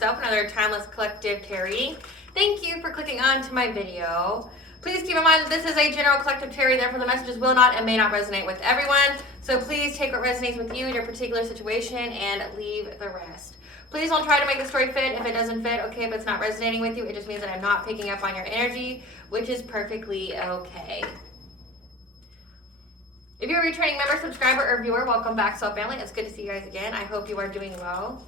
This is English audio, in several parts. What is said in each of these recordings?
ASHUTOSH, another timeless collective tarot reading. Thank you for clicking on to my video. Please keep in mind that this is a general collective tarot, therefore the messages will not and may not resonate with everyone. So please take what resonates with you in your particular situation and leave the rest. Please don't try to make the story fit if it doesn't fit. Okay, if it's not resonating with you, it just means that I'm not picking up on your energy, which is perfectly okay. If you're a returning member, subscriber, or viewer, welcome back, Soul Family. It's good to see you guys again. I hope you are doing well.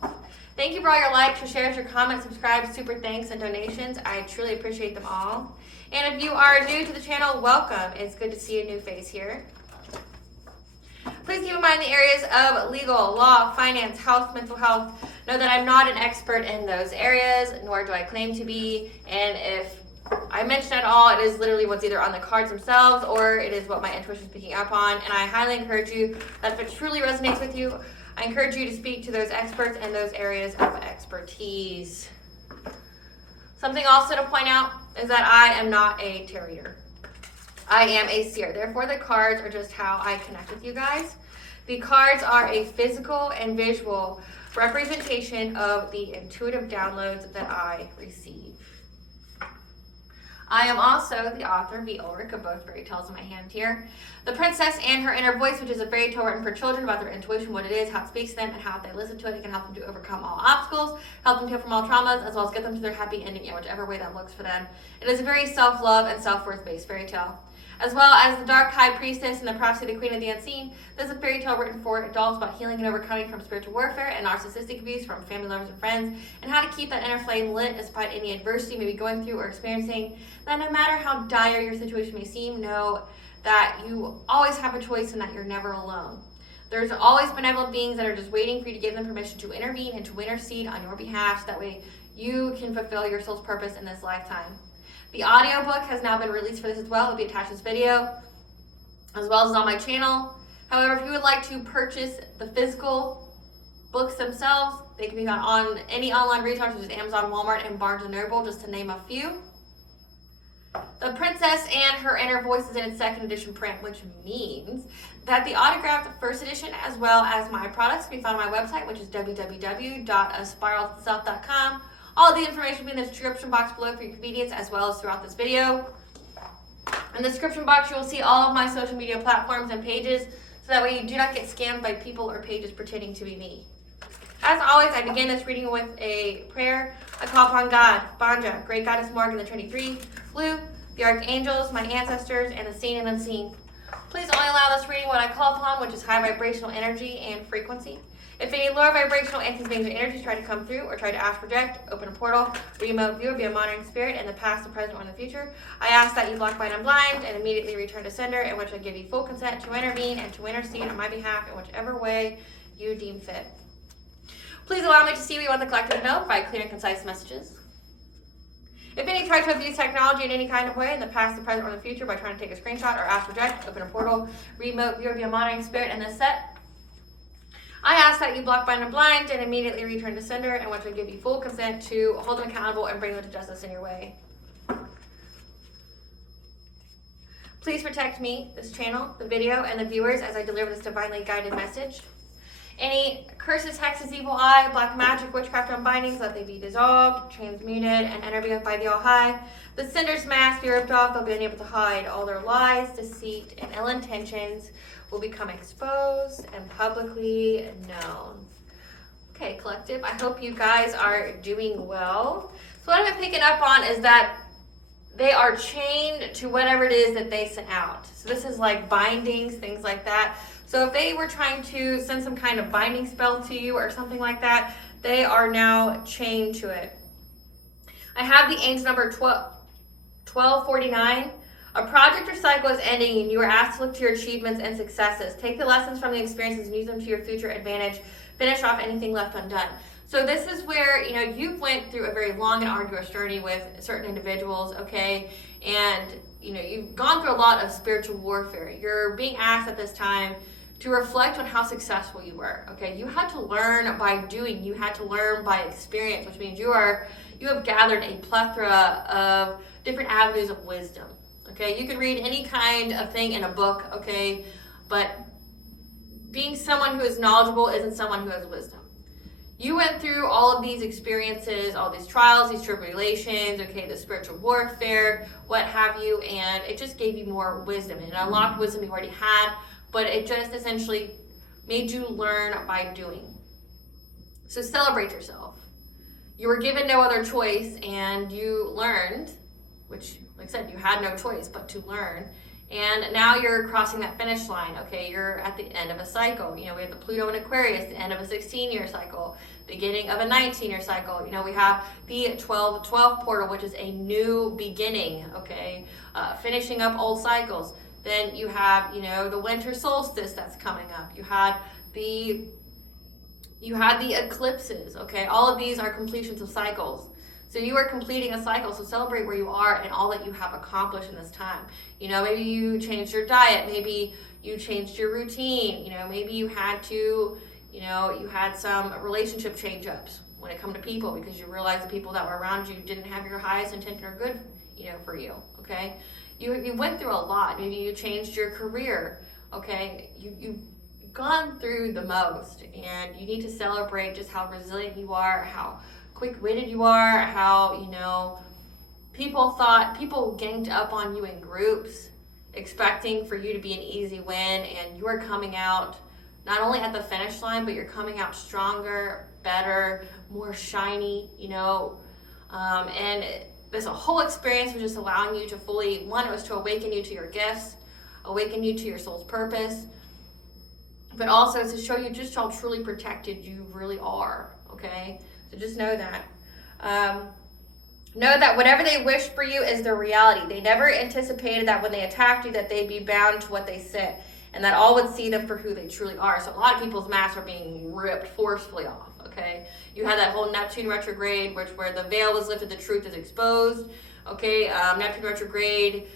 Thank you for all your likes, your shares, your comments, subscribes, super thanks, and donations. I truly appreciate them all. And if you are new to the channel, welcome. It's good to see a new face here. Please keep in mind the areas of legal, law, finance, health, mental health. Know that I'm not an expert in those areas, nor do I claim to be. And if I mention at all, it is literally what's either on the cards themselves or it is what my intuition is picking up on. And I highly encourage you that if it truly resonates with you, I encourage you to speak to those experts in those areas of expertise. Something also to point out is that I am not a tarot reader. I am a seer. Therefore, the cards are just how I connect with you guys. The cards are a physical and visual representation of the intuitive downloads that I receive. I am also the author, V. Ulrich, of both fairy tales in my hand here. The Princess and Her Inner Voice, which is a fairy tale written for children about their intuition, what it is, how it speaks to them, and how if they listen to it, it can help them to overcome all obstacles, help them heal from all traumas, as well as get them to their happy ending in whichever way that looks for them. It is a very self-love and self-worth based fairy tale. As well as The Dark High Priestess and The Prophecy of the Queen of the Unseen, this is a fairy tale written for adults about healing and overcoming from spiritual warfare and narcissistic abuse from family members and friends, and how to keep that inner flame lit despite any adversity you may be going through or experiencing. That no matter how dire your situation may seem, know that you always have a choice and that you're never alone. There's always benevolent beings that are just waiting for you to give them permission to intervene and to intercede on your behalf so that way you can fulfill your soul's purpose in this lifetime. The audiobook has now been released for this as well. It'll be attached to this video, as well as on my channel. However, if you would like to purchase the physical books themselves, they can be found on any online retailers such as Amazon, Walmart, and Barnes & Noble, just to name a few. The Princess and Her Inner Voice is in its second edition print, which means that the autographed first edition, as well as my products, can be found on my website, which is www.aspiraltotheself.com. All the information will be in the description box below for your convenience, as well as throughout this video. In the description box, you will see all of my social media platforms and pages, so that way you do not get scammed by people or pages pretending to be me. As always, I begin this reading with a prayer. I call upon God, Banja, Great Goddess Morgan, the Trinity 3, Blue, the Archangels, my ancestors, and the seen and unseen. Please only allow this reading what I call upon, which is high vibrational energy and frequency. If any lower vibrational entities, beings, or energies try to come through or try to ask, project, open a portal, remote view, or be a monitoring spirit in the past, the present, or in the future, I ask that you block, bind, and blind and immediately return to sender, in which I give you full consent to intervene and to intercede on my behalf in whichever way you deem fit. Please allow me to see what you want the collective to know by clear and concise messages. If any try to abuse technology in any kind of way in the past, the present, or the future by trying to take a screenshot or ask, project, open a portal, remote view, or be a monitoring spirit in this set, I ask that you block, bind, and blind and immediately return to sender, in which I give you full consent to hold them accountable and bring them to justice in your way. Please protect me, this channel, the video, and the viewers as I deliver this divinely guided message. Any curses, hexes, evil eye, black magic, witchcraft, unbindings, let they be dissolved, transmuted, and entered by the All-High. The sender's mask be ripped off, they'll be unable to hide. All their lies, deceit, and ill intentions will become exposed and publicly known. Okay, collective, I hope you guys are doing well. So what I've been picking up on is that they are chained to whatever it is that they sent out. So this is like bindings, things like that. So if they were trying to send some kind of binding spell to you or something like that, they are now chained to it. I have the angel number 1249. A project or cycle is ending and you are asked to look to your achievements and successes. Take the lessons from the experiences and use them to your future advantage. Finish off anything left undone. So this is where, you've went through a very long and arduous journey with certain individuals, okay? And, you've gone through a lot of spiritual warfare. You're being asked at this time to reflect on how successful you were, okay? You had to learn by doing. You had to learn by experience, which means you have gathered a plethora of different avenues of wisdom, okay? You could read any kind of thing in a book, okay? But being someone who is knowledgeable isn't someone who has wisdom. You went through all of these experiences, all these trials, these tribulations, okay, the spiritual warfare, what have you, and it just gave you more wisdom. It unlocked wisdom you already had, but it just essentially made you learn by doing. So celebrate yourself. You were given no other choice, and you learned, which, like I said, you had no choice but to learn. And now you're crossing that finish line, okay? You're at the end of a cycle. You know, we have the Pluto in Aquarius, the end of a 16-year cycle, beginning of a 19-year cycle. You know, we have the 12-12 portal, which is a new beginning, okay? Finishing up old cycles. Then you have, you know, the winter solstice that's coming up. You had the eclipses, okay? All of these are completions of cycles. So you are completing a cycle, so celebrate where you are and all that you have accomplished in this time. You know, maybe you changed your diet, maybe you changed your routine, you know, maybe you had to, you know, you had some relationship change-ups when it comes to people because you realized the people that were around you didn't have your highest intention or good, you know, for you, okay? You went through a lot. Maybe you changed your career, okay? You've gone through the most, and you need to celebrate just how resilient you are, how quick-witted you are, how, you know, people ganged up on you in groups expecting for you to be an easy win, and you are coming out not only at the finish line, but you're coming out stronger, better, more shiny, you know, and this whole experience was just allowing you to fully, one, it was to awaken you to your gifts, awaken you to your soul's purpose, but also to show you just how truly protected you really are, okay? So just know that. Know that whatever they wish for you is their reality. They never anticipated that when they attacked you that they'd be bound to what they said, and that all would see them for who they truly are. So a lot of people's masks are being ripped forcefully off, okay? You had that whole Neptune retrograde, where the veil was lifted, the truth is exposed, okay? Neptune retrograde,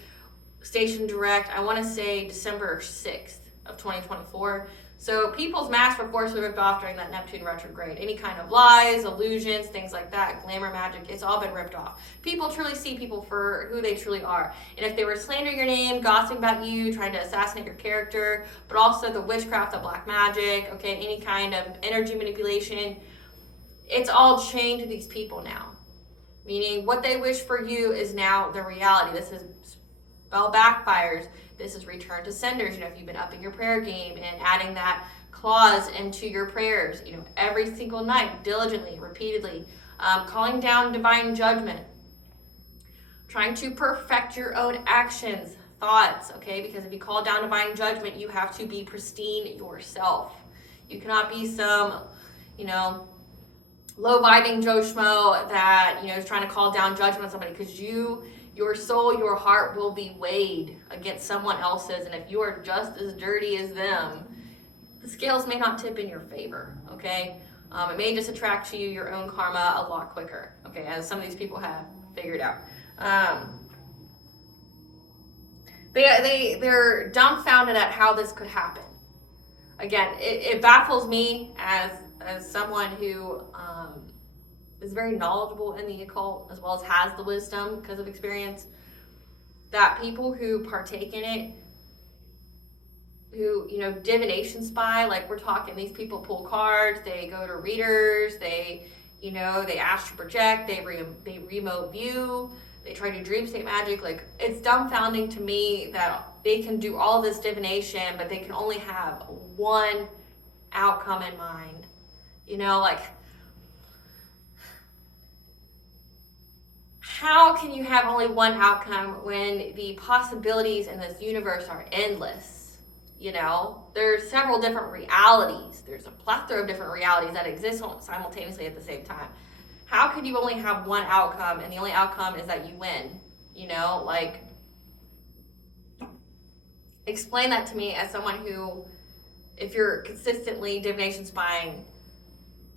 station direct, I want to say December 6th of 2024. So people's masks were forcefully ripped off during that Neptune retrograde. Any kind of lies, illusions, things like that, glamour, magic, it's all been ripped off. People truly see people for who they truly are. And if they were slandering your name, gossiping about you, trying to assassinate your character, but also the witchcraft, the black magic, okay, any kind of energy manipulation, it's all chained to these people now. Meaning what they wish for you is now the reality. This is spell backfires. This is return to senders. You know, if you've been upping your prayer game and adding that clause into your prayers, you know, every single night, diligently, repeatedly, calling down divine judgment, trying to perfect your own actions, thoughts, okay? Because if you call down divine judgment, you have to be pristine yourself. You cannot be some, you know, low-vibing Joe Schmo that, you know, is trying to call down judgment on somebody, because your soul, your heart will be weighed against someone else's, and if you are just as dirty as them, the scales may not tip in your favor, okay? It may just attract to you your own karma a lot quicker, okay, as some of these people have figured out. They're dumbfounded at how this could happen. Again, it baffles me as someone who is very knowledgeable in the occult, as well as has the wisdom because of experience, that people who partake in it, who, you know, divination spy, like we're talking, these people pull cards, they go to readers, they, you know, they astral project, they remote view, they try to do dream state magic. Like, it's dumbfounding to me that they can do all this divination, but they can only have one outcome in mind. You know, like, how can you have only one outcome when the possibilities in this universe are endless? You know, there's several different realities. There's a plethora of different realities that exist simultaneously at the same time. How could you only have one outcome and the only outcome is that you win? You know, like, explain that to me as someone who, if you're consistently divination spying,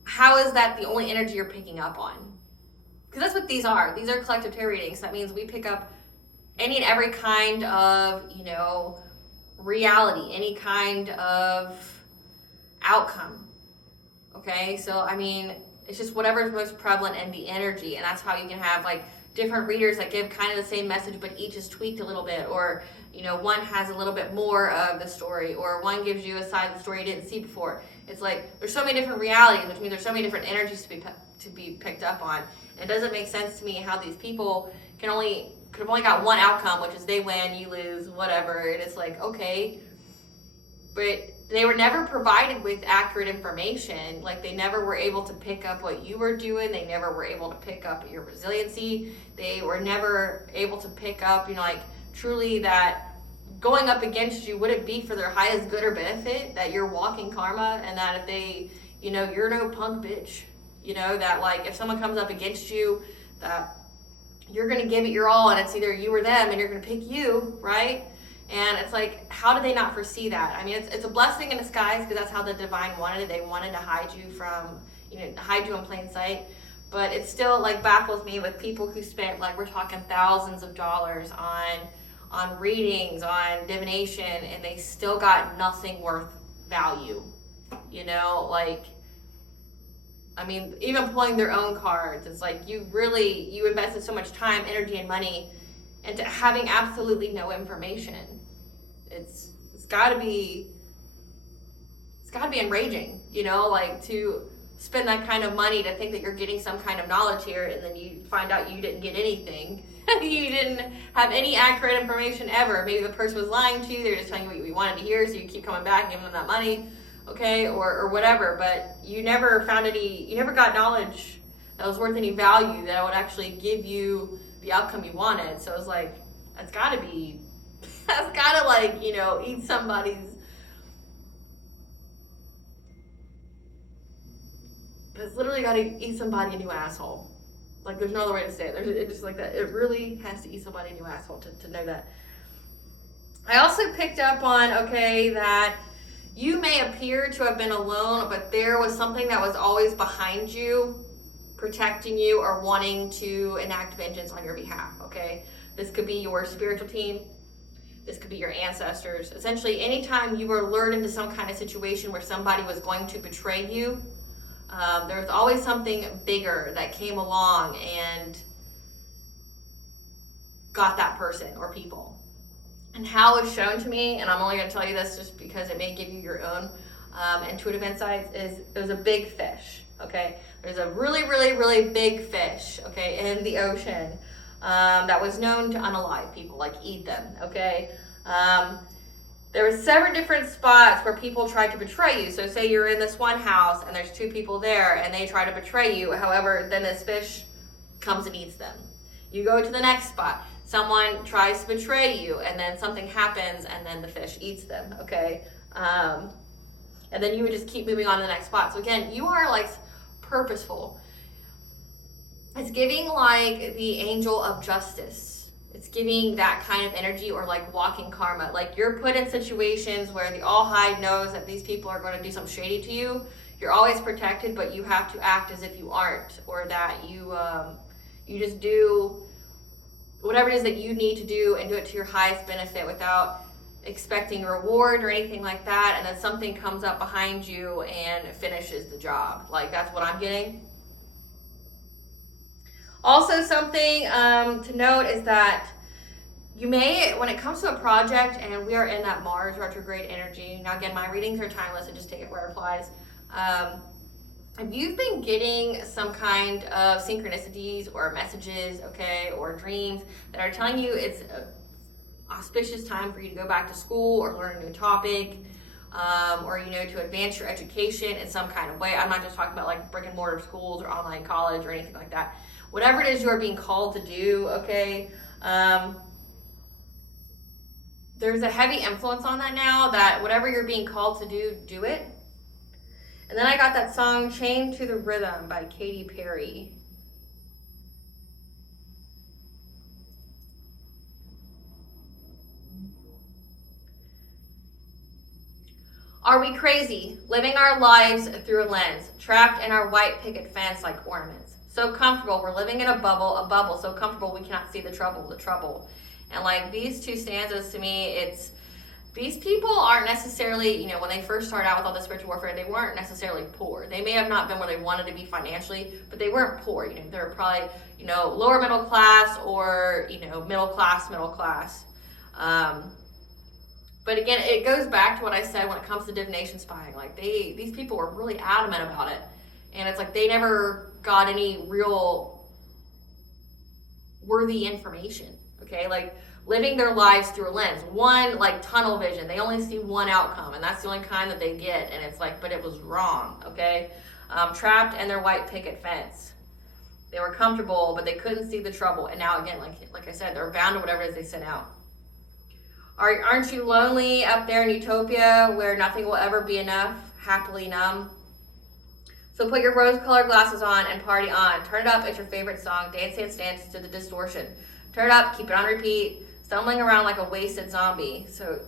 how is that the only energy you're picking up on? Because that's what these are. These are collective tarot readings. That means we pick up any and every kind of, you know, reality, any kind of outcome. Okay? So, I mean, it's just whatever's most prevalent in the energy. And that's how you can have, like, different readers that give kind of the same message, but each is tweaked a little bit. Or, you know, one has a little bit more of the story. Or one gives you a side of the story you didn't see before. It's like there's so many different realities, which means there's so many different energies to be picked up on. It doesn't make sense to me how these people could have only got one outcome, which is they win, you lose, whatever. And it's like, okay, but they were never provided with accurate information. Like, they never were able to pick up what you were doing. They never were able to pick up your resiliency. They were never able to pick up, like, truly that going up against you wouldn't be for their highest good or benefit, that you're walking karma, and that if they, you're no punk bitch. That, like, if someone comes up against you, that you're going to give it your all, and it's either you or them, and you're going to pick you, right? And it's like, how did they not foresee that? I mean, it's a blessing in disguise, because that's how the divine wanted it. They wanted to hide you from, hide you in plain sight. But it still, like, baffles me with people who spent, like, we're talking thousands of dollars on readings, on divination, and they still got nothing worth value. Like, I mean, even pulling their own cards, it's like you invested so much time, energy, and money into having absolutely no information. It's gotta be enraging, like, to spend that kind of money to think that you're getting some kind of knowledge here, and then you find out you didn't get anything. You didn't have any accurate information ever. Maybe the person was lying to you, they're just telling you what you wanted to hear, so you keep coming back and giving them that money, okay, or whatever. But you never got knowledge that was worth any value, that would actually give you the outcome you wanted. So it's like, that's gotta like, eat somebody's, it's literally gotta eat somebody a new asshole. Like, there's no other way to say it. It's just like that. It really has to eat somebody a new asshole to know that. I also picked up on, okay, that you may appear to have been alone, but there was something that was always behind you, protecting you, or wanting to enact vengeance on your behalf, okay? This could be your spiritual team. This could be your ancestors. Essentially, anytime you were lured into some kind of situation where somebody was going to betray you, there was always something bigger that came along and got that person or people. And how it's shown to me, and I'm only going to tell you this just because it may give you your own intuitive insights, is there's a big fish, okay? There's a really, really, really big fish, okay, in the ocean that was known to unalive people, like eat them, okay? There were several different spots where people tried to betray you. So say you're in this one house and there's two people there and they try to betray you. However, then this fish comes and eats them. You go to the next spot. Someone tries to betray you and then something happens and then the fish eats them, okay? And then you would just keep moving on to the next spot. So again, you are like purposeful. It's giving like the angel of justice. It's giving that kind of energy, or like walking karma. Like, you're put in situations where the All-High knows that these people are going to do something shady to you. You're always protected, but you have to act as if you aren't, or that you just do whatever it is that you need to do and do it to your highest benefit without expecting a reward or anything like that. And then something comes up behind you and finishes the job. Like, that's what I'm getting. Also, something to note is that you may, when it comes to a project, and we are in that Mars retrograde energy, now again, my readings are timeless, so just take it where it applies. If you've been getting some kind of synchronicities or messages, okay, or dreams that are telling you it's an auspicious time for you to go back to school or learn a new topic, or, to advance your education in some kind of way. I'm not just talking about like brick and mortar schools or online college or anything like that. Whatever it is you're being called to do, okay, there's a heavy influence on that now, that whatever you're being called to do, do it. And then I got that song, Chained to the Rhythm by Katy Perry. Are we crazy, living our lives through a lens, trapped in our white picket fence like ornaments? So comfortable, we're living in a bubble so comfortable we cannot see the trouble. And like, these two stanzas, to me, it's, these people aren't necessarily, when they first started out with all this spiritual warfare, they weren't necessarily poor. They may have not been where they wanted to be financially, but they weren't poor. They were probably, lower middle class or, middle class. But But again, it goes back to what I said when it comes to divination spying. Like these people were really adamant about it. And it's like they never got any real worthy information, okay? Like living their lives through a lens. One, like tunnel vision. They only see one outcome, and that's the only kind that they get. And it's like, but it was wrong, okay? Trapped in their white picket fence. They were comfortable, but they couldn't see the trouble. And now again, like I said, they're bound to whatever it is they sent out. Aren't you lonely up there in utopia where nothing will ever be enough, happily numb? So put your rose-colored glasses on and party on. Turn it up, it's your favorite song. Dance to the distortion. Turn it up, keep it on repeat. Stumbling around like a wasted zombie. So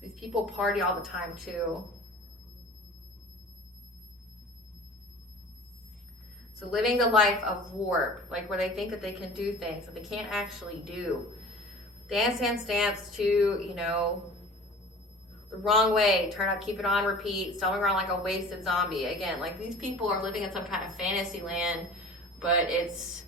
these people party all the time too. So living the life of warp, like where they think that they can do things that they can't actually do. Dance to, you know, the wrong way. Turn up, keep it on, repeat. Stumbling around like a wasted zombie. Again, like these people are living in some kind of fantasy land, but it's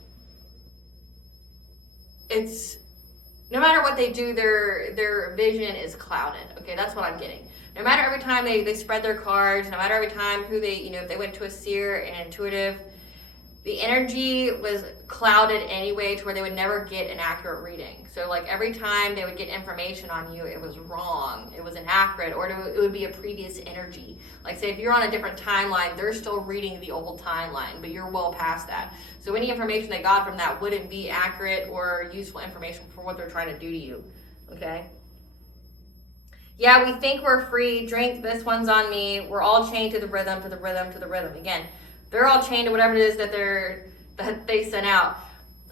no matter what they do, their vision is clouded. Okay, that's what I'm getting. No matter every time they spread their cards, no matter every time who they, you know, if they went to a seer and intuitive, the energy was clouded anyway to where they would never get an accurate reading. So like every time they would get information on you, it was wrong, it was inaccurate, or it would be a previous energy. Like say if you're on a different timeline, they're still reading the old timeline, but you're well past that. So any information they got from that wouldn't be accurate or useful information for what they're trying to do to you, okay? Yeah, we think we're free, drink, this one's on me, we're all chained to the rhythm, to the rhythm, to the rhythm. Again, they're all chained to whatever it is that they sent out.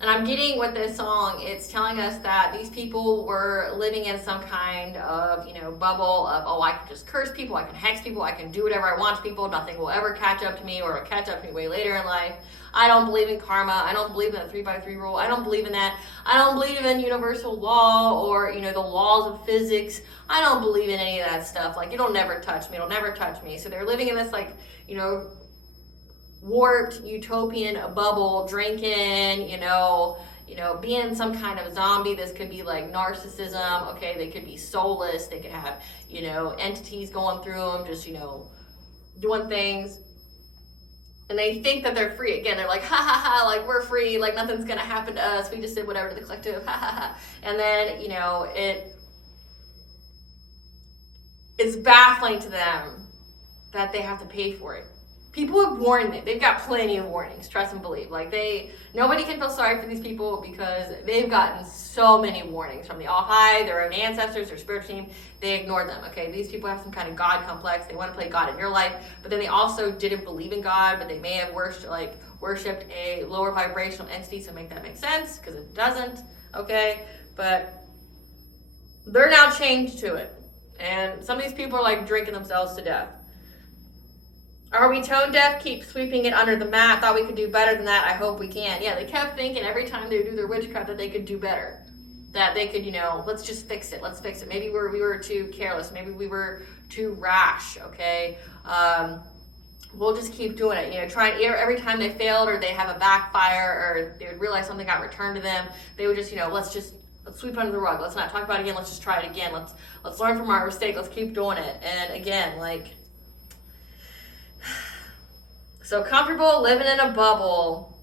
And I'm getting with this song, it's telling us that these people were living in some kind of, you know, bubble of, oh, I can just curse people, I can hex people, I can do whatever I want to people, nothing will ever catch up to me or catch up to me way later in life. I don't believe in karma, I don't believe in the 3x3 rule, I don't believe in that. I don't believe in universal law or, you know, the laws of physics. I don't believe in any of that stuff. Like, it'll never touch me, it'll never touch me. So they're living in this, like, you know, warped utopian bubble, drinking, you know, being some kind of zombie. This could be like narcissism, okay? They could be soulless. They could have, you know, entities going through them, just, you know, doing things. And they think that they're free. Again, they're like, ha ha ha, like we're free, like nothing's gonna happen to us. We just did whatever to the collective, ha ha ha. And then, you know, it's baffling to them that they have to pay for it. People have warned them. They've got plenty of warnings, trust and believe. Like nobody can feel sorry for these people because they've gotten so many warnings from the All High, their own ancestors, their spiritual team. They ignored them, okay? These people have some kind of God complex. They want to play God in your life, but then they also didn't believe in God, but they may have worshipped a lower vibrational entity, so make that make sense, because it doesn't, okay? But they're now chained to it. And some of these people are like drinking themselves to death. Are we tone deaf? Keep sweeping it under the mat. Thought we could do better than that. I hope we can. Yeah, they kept thinking every time they would do their witchcraft that they could do better. That they could, you know, let's just fix it. Let's fix it. Maybe we were too careless. Maybe we were too rash, okay? We'll just keep doing it. You know, every time they failed or they have a backfire or they would realize something got returned to them, they would just, you know, let's sweep it under the rug. Let's not talk about it again. Let's just try it again. Let's learn from our mistake. Let's keep doing it. And again, like, so comfortable living in a bubble.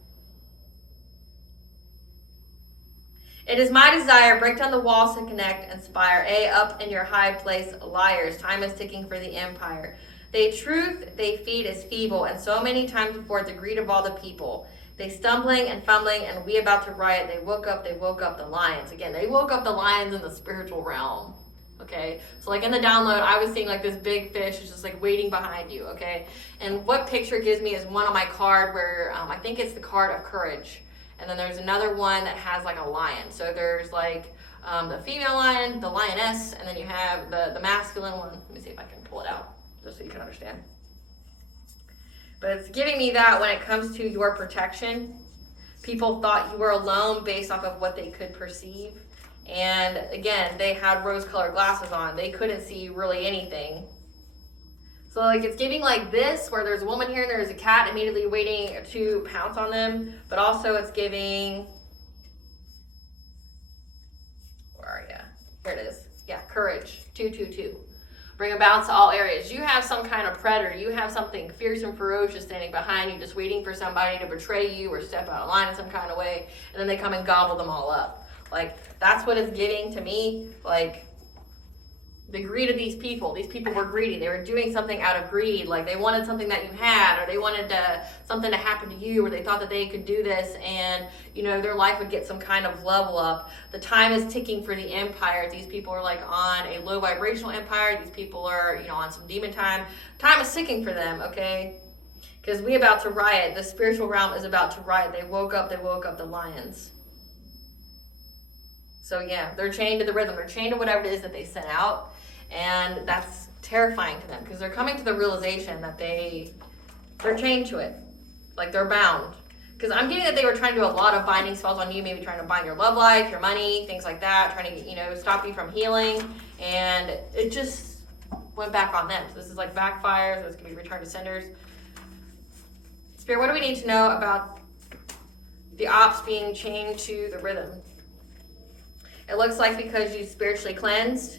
It is my desire, break down the walls to connect, inspire. Up in your high place, liars. Time is ticking for the empire. The truth they feed is feeble, and so many times before the greed of all the people. They stumbling and fumbling, and we about to riot. They woke up the lions. Again, they woke up the lions in the spiritual realm. Okay, so like in the download, I was seeing like this big fish is just like waiting behind you, okay? And what picture it gives me is one on my card where I think it's the card of courage. And then there's another one that has like a lion. So there's like the female lion, the lioness, and then you have the masculine one. Let me see if I can pull it out just so you can understand. But it's giving me that when it comes to your protection. People thought you were alone based off of what they could perceive. And again, they had rose-colored glasses on. They couldn't see really anything. So like it's giving like this, where there's a woman here and there's a cat immediately waiting to pounce on them, but also it's giving, where are you? Here it is. Yeah, courage, 222. Bring a balance to all areas. You have some kind of predator. You have something fierce and ferocious standing behind you, just waiting for somebody to betray you or step out of line in some kind of way, and then they come and gobble them all up. Like, that's what it's giving to me. Like, the greed of these people were greedy. They were doing something out of greed. Like they wanted something that you had, or they wanted something to happen to you, or they thought that they could do this and, you know, their life would get some kind of level up. The time is ticking for the empire. These people are like on a low vibrational empire. These people are, you know, on some demon time. Time is ticking for them, okay? Because we about to riot. The spiritual realm is about to riot. They woke up the lions. So yeah, they're chained to the rhythm. They're chained to whatever it is that they sent out. And that's terrifying to them because they're coming to the realization that they're chained to it. Like they're bound. Because I'm getting that they were trying to do a lot of binding spells on you, maybe trying to bind your love life, your money, things like that, trying to, you know, stop you from healing. And it just went back on them. So this is like backfire, so it's going to be returned to senders. Spirit, what do we need to know about the ops being chained to the rhythm? It looks like because you spiritually cleansed,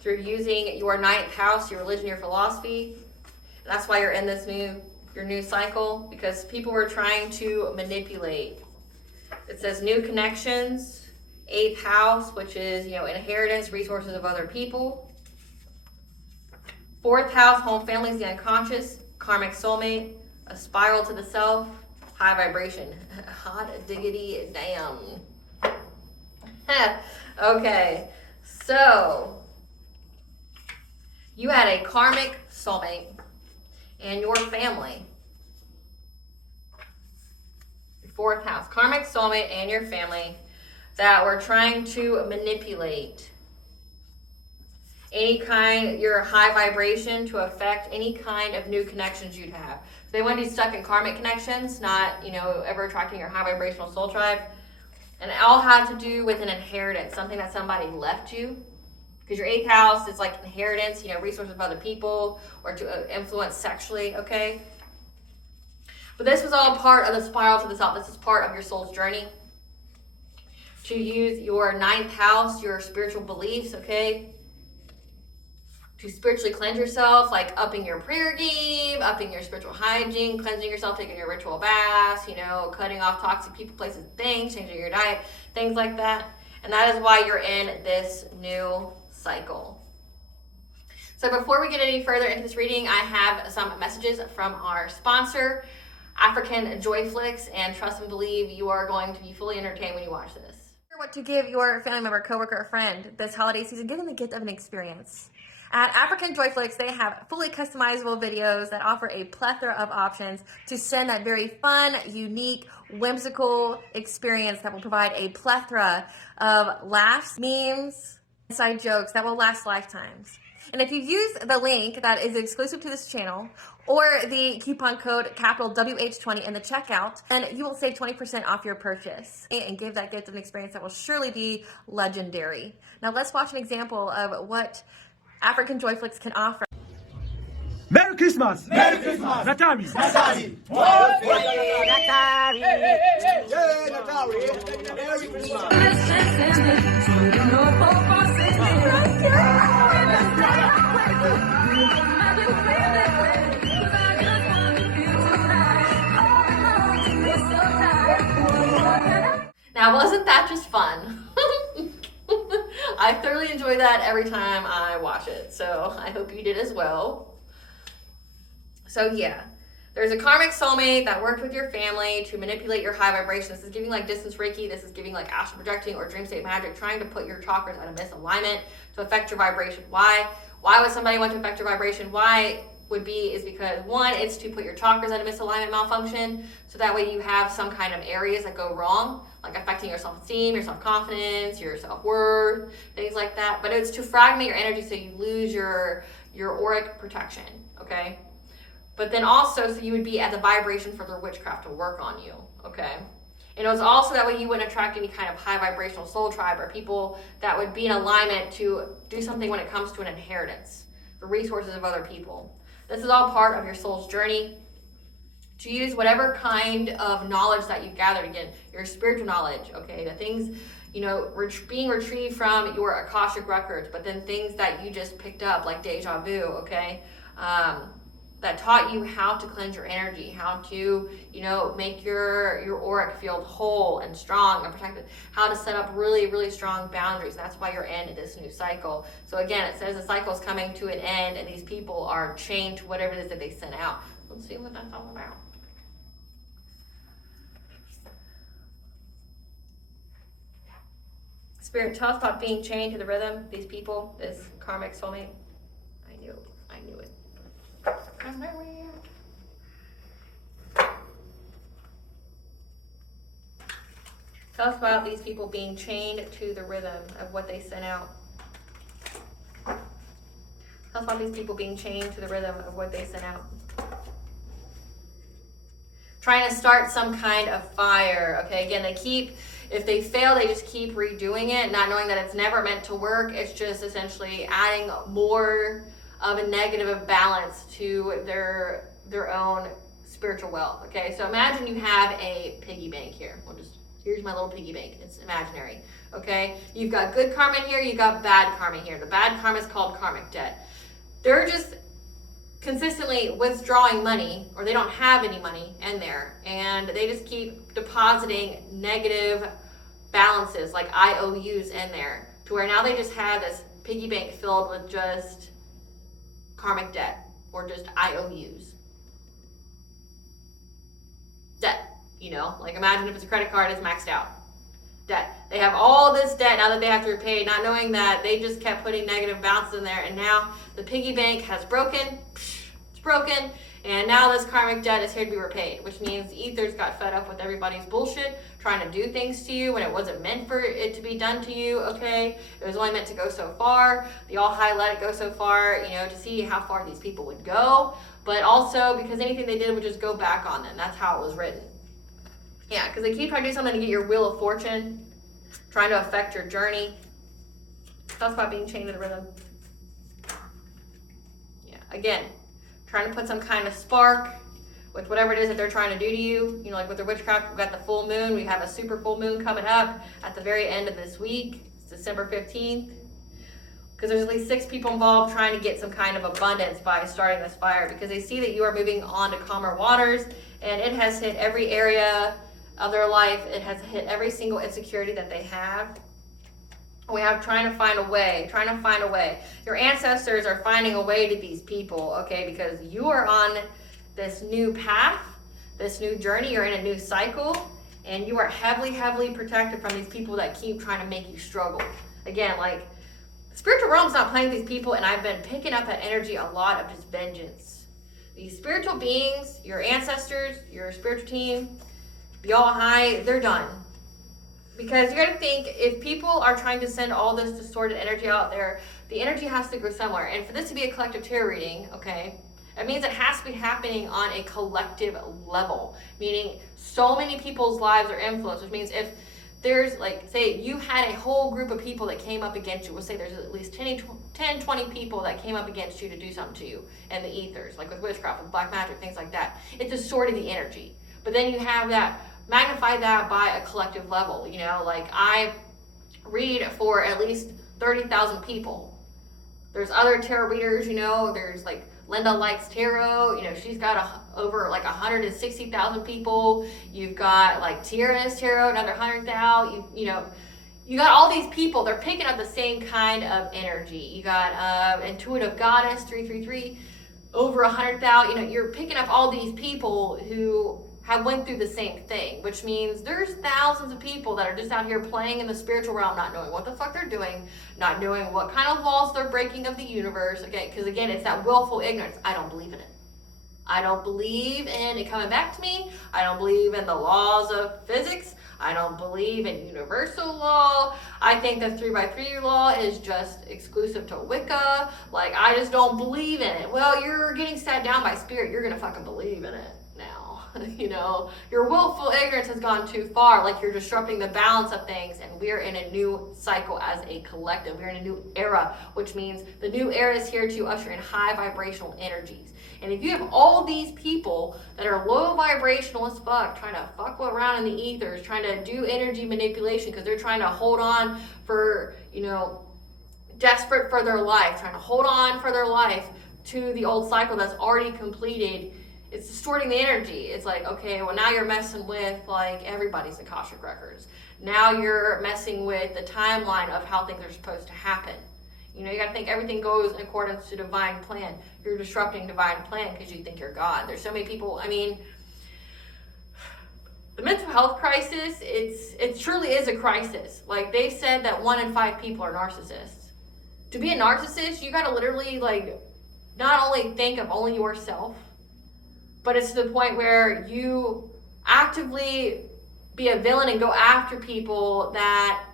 through using your ninth house, your religion, your philosophy. And that's why you're in this your new cycle, because people were trying to manipulate. It says new connections, 8th house, which is, you know, inheritance, resources of other people. 4th house, home, families, the unconscious, karmic soulmate, a spiral to the self, high vibration. Hot diggity damn. Okay, so you had a karmic soulmate and your family. 4th house, karmic soulmate and your family that were trying to manipulate any kind, your high vibration to affect any kind of new connections you'd have. So they want you stuck in karmic connections, not, you know, ever attracting your high vibrational soul tribe. And it all had to do with an inheritance, something that somebody left you. Because your 8th house is like inheritance, you know, resources of other people, or to influence sexually, okay? But this was all part of the spiral to the self. This is part of your soul's journey. To use your 9th house, your spiritual beliefs, okay? To spiritually cleanse yourself, like upping your prayer game, upping your spiritual hygiene, cleansing yourself, taking your ritual baths, you know, cutting off toxic people, places, things, changing your diet, things like that. And that is why you're in this new cycle. So before we get any further into this reading, I have some messages from our sponsor, Africanjoyflix, and trust and believe you are going to be fully entertained when you watch this. What to give your family member, coworker, or friend this holiday season? Give them the gift of an experience. At Africanjoyflix, they have fully customizable videos that offer a plethora of options to send that very fun, unique, whimsical experience that will provide a plethora of laughs, memes, inside jokes that will last lifetimes. And if you use the link that is exclusive to this channel or the coupon code capital WH20 in the checkout, then you will save 20% off your purchase and give that gift of an experience that will surely be legendary. Now let's watch an example of what Africanjoyflix can offer. Merry Christmas! Merry Christmas! Natari! Natari! Natari! Yeah, Natari! Merry Christmas! Now, wasn't that just fun? I thoroughly enjoy that every time I watch it, so I hope you did as well. So yeah, there's a karmic soulmate that worked with your family to manipulate your high vibration. This is giving like distance Reiki, this is giving like astral projecting or dream state magic, trying to put your chakras at a misalignment to affect your vibration. Why would somebody want to affect your vibration? Why would be is because one, it's to put your chakras at a misalignment malfunction, so that way you have some kind of areas that go wrong, like affecting your self-esteem, your self-confidence, your self-worth, things like that. But it's to fragment your energy so you lose your auric protection, okay? But then also so you would be at the vibration for the witchcraft to work on you, okay? And it was also that way you wouldn't attract any kind of high vibrational soul tribe or people that would be in alignment to do something when it comes to an inheritance, the resources of other people. This is all part of your soul's journey to use whatever kind of knowledge that you've gathered. Again, your spiritual knowledge, okay? The things, you know, being retrieved from your Akashic records, but then things that you just picked up, like deja vu, okay? That taught you how to cleanse your energy, how to, you know, make your auric field whole and strong and protected, how to set up really, really strong boundaries. That's why you're in this new cycle. So again, it says the cycle is coming to an end and these people are chained to whatever it is that they sent out. Let's see what that's all about. Spirit, tell us about being chained to the rhythm, these people, this karmic soulmate. I knew it. I'm there. Tell us about these people being chained to the rhythm of what they sent out. Tell us about these people being chained to the rhythm of what they sent out. Trying to start some kind of fire, okay? Again, if they fail, they just keep redoing it, not knowing that it's never meant to work. It's just essentially adding more of a negative balance to their own spiritual wealth, okay? So imagine you have a piggy bank here. Here's my little piggy bank. It's imaginary, okay? You've got good karma here, you've got bad karma here. The bad karma is called karmic debt. They're just consistently withdrawing money, or they don't have any money in there, and they just keep depositing negative balances like IOUs in there, to where now they just have this piggy bank filled with just karmic debt or just IOUs. Debt, you know, like imagine if it's a credit card, it's maxed out. Debt. They have all this debt now that they have to repay, not knowing that they just kept putting negative balances in there, and now the piggy bank has broken. It's broken, and now this karmic debt is here to be repaid, which means the ethers got fed up with everybody's bullshit, trying to do things to you when it wasn't meant for it to be done to you, okay? It was only meant to go so far. The all high let it go so far, you know, to see how far these people would go, but also because anything they did would just go back on them. That's how it was written. Yeah, because they keep trying to do something to get your wheel of fortune, trying to affect your journey. Tell us about being chained to the rhythm. Yeah, again, trying to put some kind of spark with whatever it is that they're trying to do to you. You know, like with the witchcraft, we've got the full moon. We have a super full moon coming up at the very end of this week. It's December 15th. Because there's at least 6 people involved trying to get some kind of abundance by starting this fire, because they see that you are moving on to calmer waters, and it has hit every area of their life. It has hit every single insecurity that they have. We have trying to find a way. Your ancestors are finding a way to these people, okay, because you are on this new path, this new journey. You're in a new cycle, and you are heavily, heavily protected from these people that keep trying to make you struggle. Again, like, the spiritual realm's not playing with these people, and I've been picking up that energy a lot of just vengeance. These spiritual beings, your ancestors, your spiritual team, the all high, they're done. Because you got to think, if people are trying to send all this distorted energy out there, the energy has to go somewhere. And for this to be a collective tarot reading, okay, it means it has to be happening on a collective level. Meaning so many people's lives are influenced, which means if there's, like, say you had a whole group of people that came up against you. We'll say there's at least 10, 20 people that came up against you to do something to you. And the ethers, like with witchcraft, with black magic, things like that. It distorted the energy. But then you have that, magnify that by a collective level. You know, like I read for at least 30,000 people. There's other tarot readers, you know, there's like Linda Likes Tarot, you know, she's got over like 160,000 people. You've got like Tiara's Tarot, another 100,000. You know, you got all these people, they're picking up the same kind of energy. You got Intuitive Goddess 333, over 100,000. You know, you're picking up all these people who have went through the same thing, which means there's thousands of people that are just out here playing in the spiritual realm, not knowing what the fuck they're doing, not knowing what kind of laws they're breaking of the universe, okay? Because again, it's that willful ignorance. I don't believe in it. I don't believe in it coming back to me. I don't believe in the laws of physics. I don't believe in universal law. I think the 3x3 law is just exclusive to Wicca. Like, I just don't believe in it. Well, you're getting sat down by spirit. You're gonna fucking believe in it now. You know, your willful ignorance has gone too far. Like, you're disrupting the balance of things, and we're in a new cycle as a collective. We're in a new era, which means the new era is here to usher in high vibrational energies. And if you have all these people that are low vibrational as fuck, trying to fuck around in the ethers, trying to do energy manipulation because they're trying to hold on for, you know, desperate for their life, trying to hold on for their life to the old cycle that's already completed, it's distorting the energy. It's like, okay, well, now you're messing with like everybody's Akashic records. Now you're messing with the timeline of how things are supposed to happen. You know, you got to think everything goes in accordance to divine plan. You're disrupting divine plan because you think you're God. There's so many people. I mean, the mental health crisis, it truly is a crisis. Like, they said that 1 in 5 people are narcissists. To be a narcissist, you got to literally, like, not only think of only yourself, but it's to the point where you actively be a villain and go after people that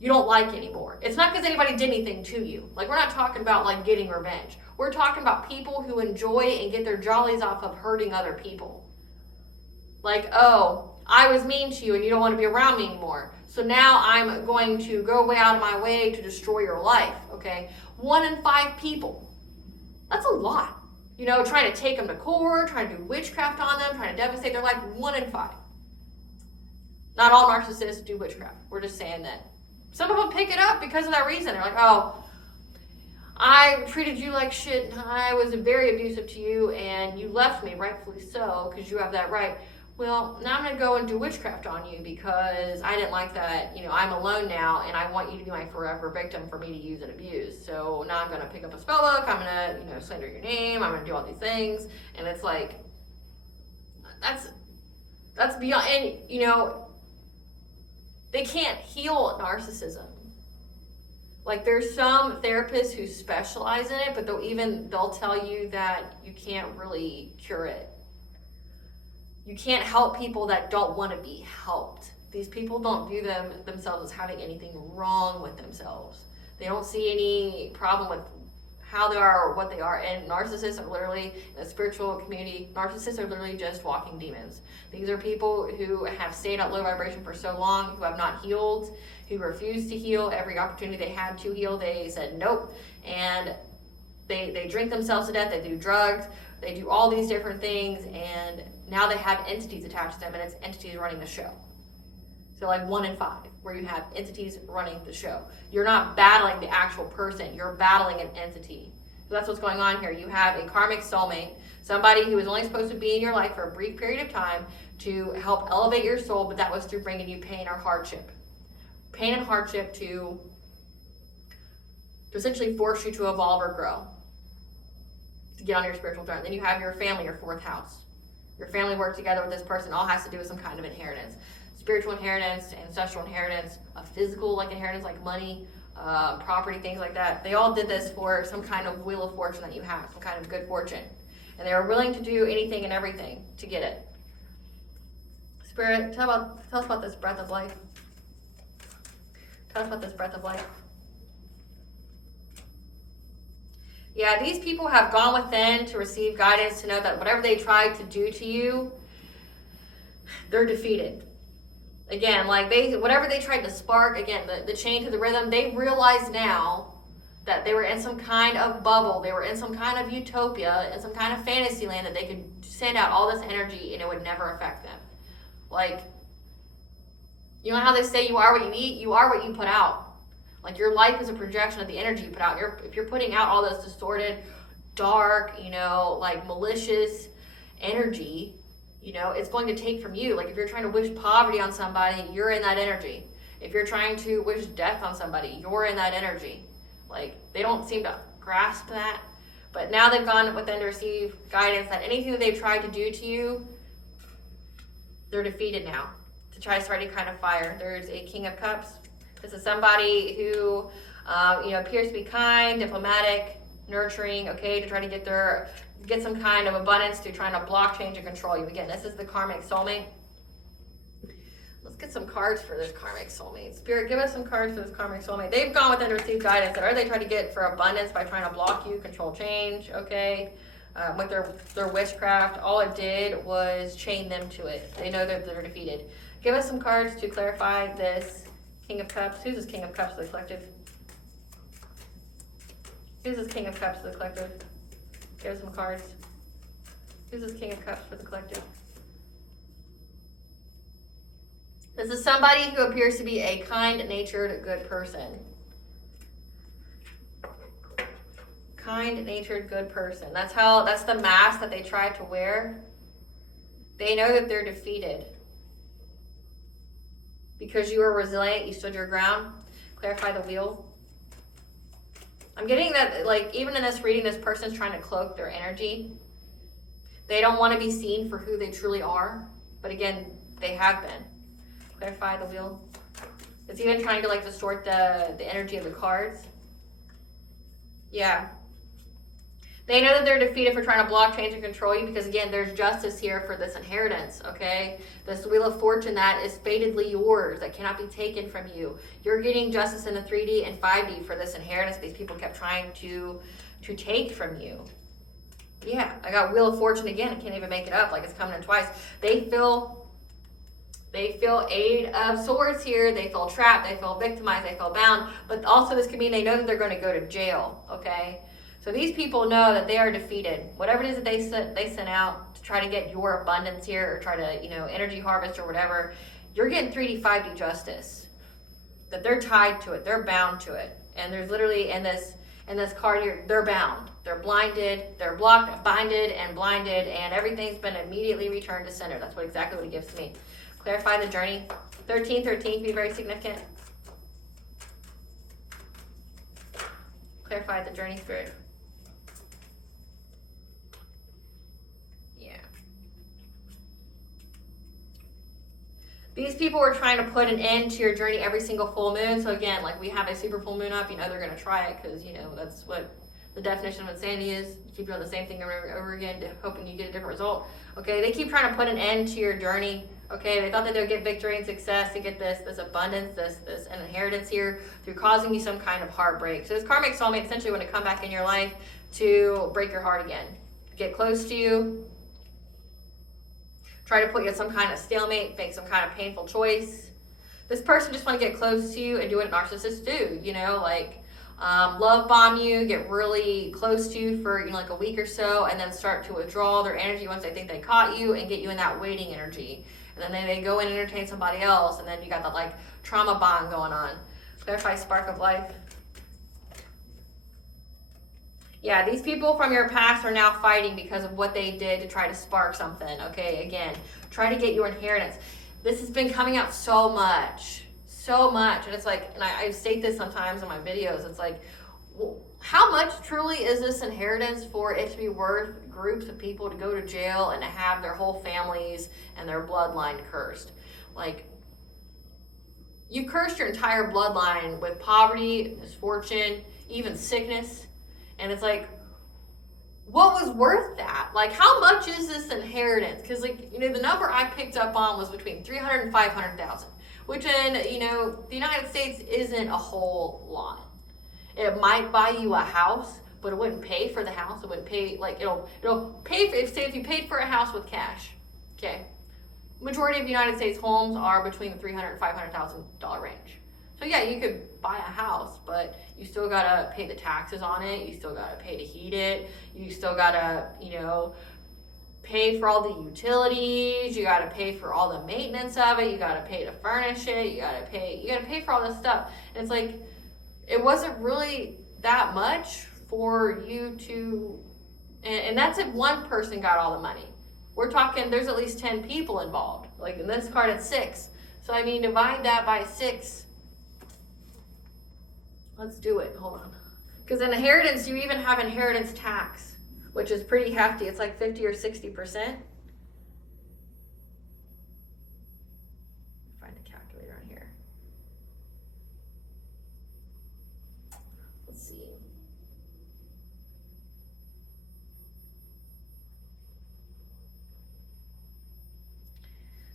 you don't like anymore. It's not because anybody did anything to you. Like, we're not talking about like getting revenge. We're talking about people who enjoy and get their jollies off of hurting other people. Like, oh, I was mean to you and you don't want to be around me anymore. So now I'm going to go way out of my way to destroy your life, okay? 1 in 5 people. That's a lot. You know, trying to take them to court, trying to do witchcraft on them, trying to devastate their life. 1 in 5. Not all narcissists do witchcraft. We're just saying that some of them pick it up because of that reason. They're like, oh, I treated you like shit. I was very abusive to you and you left me, rightfully so, because you have that right. Well, now I'm going to go and do witchcraft on you because I didn't like that. You know, I'm alone now and I want you to be my forever victim for me to use and abuse. So now I'm going to pick up a spell book. I'm going to, you know, slander your name. I'm going to do all these things. And it's like, that's beyond, and, you know, they can't heal narcissism. Like, there's some therapists who specialize in it, but they'll tell you that you can't really cure it. You can't help people that don't want to be helped. These people don't view themselves as having anything wrong with themselves. They don't see any problem with how they are or what they are. And narcissists are literally, in the spiritual community, narcissists are literally just walking demons. These are people who have stayed at low vibration for so long, who have not healed, who refuse to heal. Every opportunity they had to heal, they said nope. And they drink themselves to death, they do drugs, they do all these different things, and now they have entities attached to them, and it's entities running the show. So like 1 in 5, where you have entities running the show. You're not battling the actual person, you're battling an entity. So that's what's going on here. You have a karmic soulmate, somebody who is only supposed to be in your life for a brief period of time to help elevate your soul, but that was through bringing you pain or hardship. Pain and hardship to essentially force you to evolve or grow, to get on your spiritual throne. Then you have your family, your 4th house. Your family worked together with this person. All has to do with some kind of inheritance. Spiritual inheritance, ancestral inheritance, a physical like inheritance like money, property, things like that. They all did this for some kind of wheel of fortune that you have, some kind of good fortune. And they were willing to do anything and everything to get it. Spirit, tell us about this breath of life. Tell us about this breath of life. Yeah, these people have gone within to receive guidance to know that whatever they tried to do to you, they're defeated. Again, like whatever they tried to spark, again, the chain to the rhythm, they realize now that they were in some kind of bubble, they were in some kind of utopia, in some kind of fantasy land that they could send out all this energy and it would never affect them. Like, you know how they say you are what you eat? You are what you put out. Like, your life is a projection of the energy you put out. If you're putting out all this distorted, dark, you know, like malicious energy, you know, it's going to take from you. Like, if you're trying to wish poverty on somebody, you're in that energy. If you're trying to wish death on somebody, you're in that energy. Like, they don't seem to grasp that. But now they've gone within to receive guidance that anything that they've tried to do to you, they're defeated now. To try to start any kind of fire. There's a King of Cups. This is somebody who, you know, appears to be kind, diplomatic, nurturing, okay, to try to get some kind of abundance to trying to block, change, and control you. Again, this is the karmic soulmate. Let's get some cards for this karmic soulmate. Spirit, give us some cards for this karmic soulmate. They've gone within to receive guidance. That are they trying to get for abundance by trying to block you, control, change, okay? with their witchcraft. All it did was chain them to it. They know that they're defeated. Give us some cards to clarify this King of Cups. Who's this King of Cups for the collective? Who's this King of Cups for the collective? Give us some cards. Who's this King of Cups for the collective? This is somebody who appears to be a kind-natured, good person. Kind-natured, good person. That's the mask that they try to wear. They know that they're defeated. Because you were resilient, you stood your ground. Clarify the wheel. I'm getting that, like, even in this reading, this person's trying to cloak their energy. They don't want to be seen for who they truly are. But again, they have been. Clarify the wheel. It's even trying to, like, distort the energy of the cards. Yeah. They know that they're defeated for trying to block, change, and control you because, again, there's justice here for this inheritance, okay? This Wheel of Fortune that is fatedly yours, that cannot be taken from you. You're getting justice in the 3D and 5D for this inheritance these people kept trying to take from you. Yeah, I got Wheel of Fortune again. I can't even make it up. Like, it's coming in twice. They feel Eight of Swords here. They feel trapped. They feel victimized. They feel bound. But also this could mean they know that they're going to go to jail, okay? So these people know that they are defeated. Whatever it is that they sent out to try to get your abundance here or try to, energy harvest or whatever, you're getting 3D, 5D justice. That they're tied to it. They're bound to it. And there's literally in this card here, they're bound. They're blinded. They're blocked, binded, and blinded. And everything's been immediately returned to center. That's exactly what it gives to me. Clarify the journey. 13 can be very significant. Clarify the journey, Spirit. Yeah. These people were trying to put an end to your journey every single full moon. So again, like we have a super full moon up, they're going to try it because, that's what the definition of insanity is. You keep doing the same thing over and over again, hoping you get a different result. Okay, they keep trying to put an end to your journey. Okay, they thought that they would get victory and success to get this abundance, this inheritance here through causing you some kind of heartbreak. So this karmic soulmate essentially want to come back in your life to break your heart again, get close to you, try to put you in some kind of stalemate, make some kind of painful choice. This person just want to get close to you and do what narcissists do, love bomb you, get really close to you for like a week or so, and then start to withdraw their energy once they think they caught you and get you in that waiting energy. And then they go in and entertain somebody else, and then you got that like trauma bond going on. Clarify spark of life. Yeah, these people from your past are now fighting because of what they did to try to spark something. Okay, again, try to get your inheritance. This has been coming out so much. And it's like, and I state this sometimes in my videos, it's like, well, how much truly is this inheritance for it to be worth groups of people to go to jail and to have their whole families and their bloodline cursed? Like, you cursed your entire bloodline with poverty, misfortune, even sickness. And it's like, what was worth that? Like, how much is this inheritance? Because, the number I picked up on was between 300 and 500,000, which in, the United States isn't a whole lot. It might buy you a house, but it wouldn't pay for the house. It wouldn't pay, it'll pay for, if you paid for a house with cash, okay? Majority of United States homes are between the $300,000 and $500,000 range. So yeah, you could buy a house, but you still gotta pay the taxes on it. You still gotta pay to heat it. You still gotta, pay for all the utilities. You gotta pay for all the maintenance of it. You gotta pay to furnish it. You gotta pay for all this stuff. And it's like, it wasn't really that much for you to, and that's if one person got all the money. We're talking, there's at least 10 people involved. Like in this card, it's 6. So divide that by 6. Let's do it, hold on. Because in inheritance, you even have inheritance tax, which is pretty hefty. It's like 50 or 60%. Find a calculator on here. Let's see.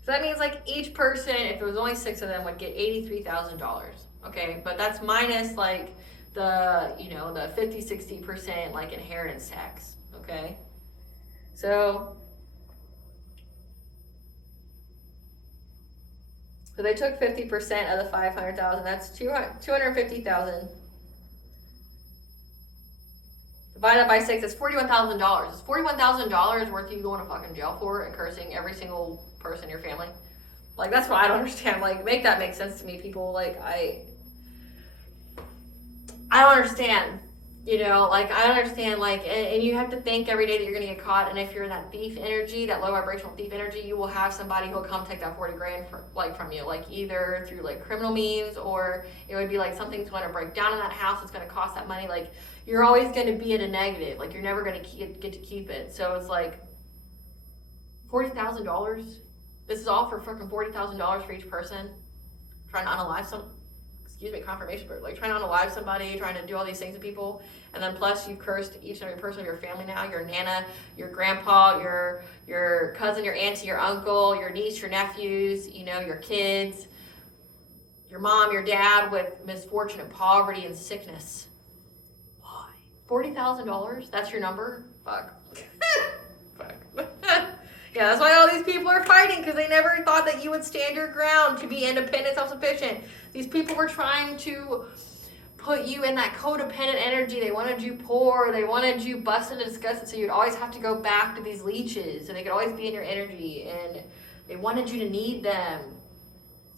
So that means like each person, if there was only 6 of them, would get $83,000. Okay, but that's minus like the, the 50-60% like inheritance tax. Okay, So they took 50% of the 500,000. That's 250,000. Divided by 6, it's $41,000. It's $41,000 worth you going to fucking jail for and cursing every single person in your family. Like, that's what I don't understand. Like, make that make sense to me, people. Like, I don't understand. You know, like, I don't understand. Like, and you have to think every day that you're gonna get caught. And if you're in that thief energy, that low vibrational thief energy, you will have somebody who'll come take that 40 grand from you, like either through like criminal means, or it would be like something's going to break down in that house. It's going to cost that money. Like, you're always going to be at a negative. Like, you're never going to get to keep it. So it's like $40,000. This is all for fucking $40,000 for each person. Trying to unalive confirmation, but like trying to unalive somebody, trying to do all these things to people, and then plus you've cursed each and every person of your family now, your nana, your grandpa, your cousin, your auntie, your uncle, your niece, your nephews, you know, your kids, your mom, your dad, with misfortune and poverty and sickness. Why? $40,000? That's your number? Fuck. Fuck. Yeah, that's why all these people are fighting, because they never thought that you would stand your ground to be independent, self-sufficient. These people were trying to put you in that codependent energy. They wanted you poor. They wanted you busted and disgusted, so you'd always have to go back to these leeches, and they could always be in your energy, and they wanted you to need them.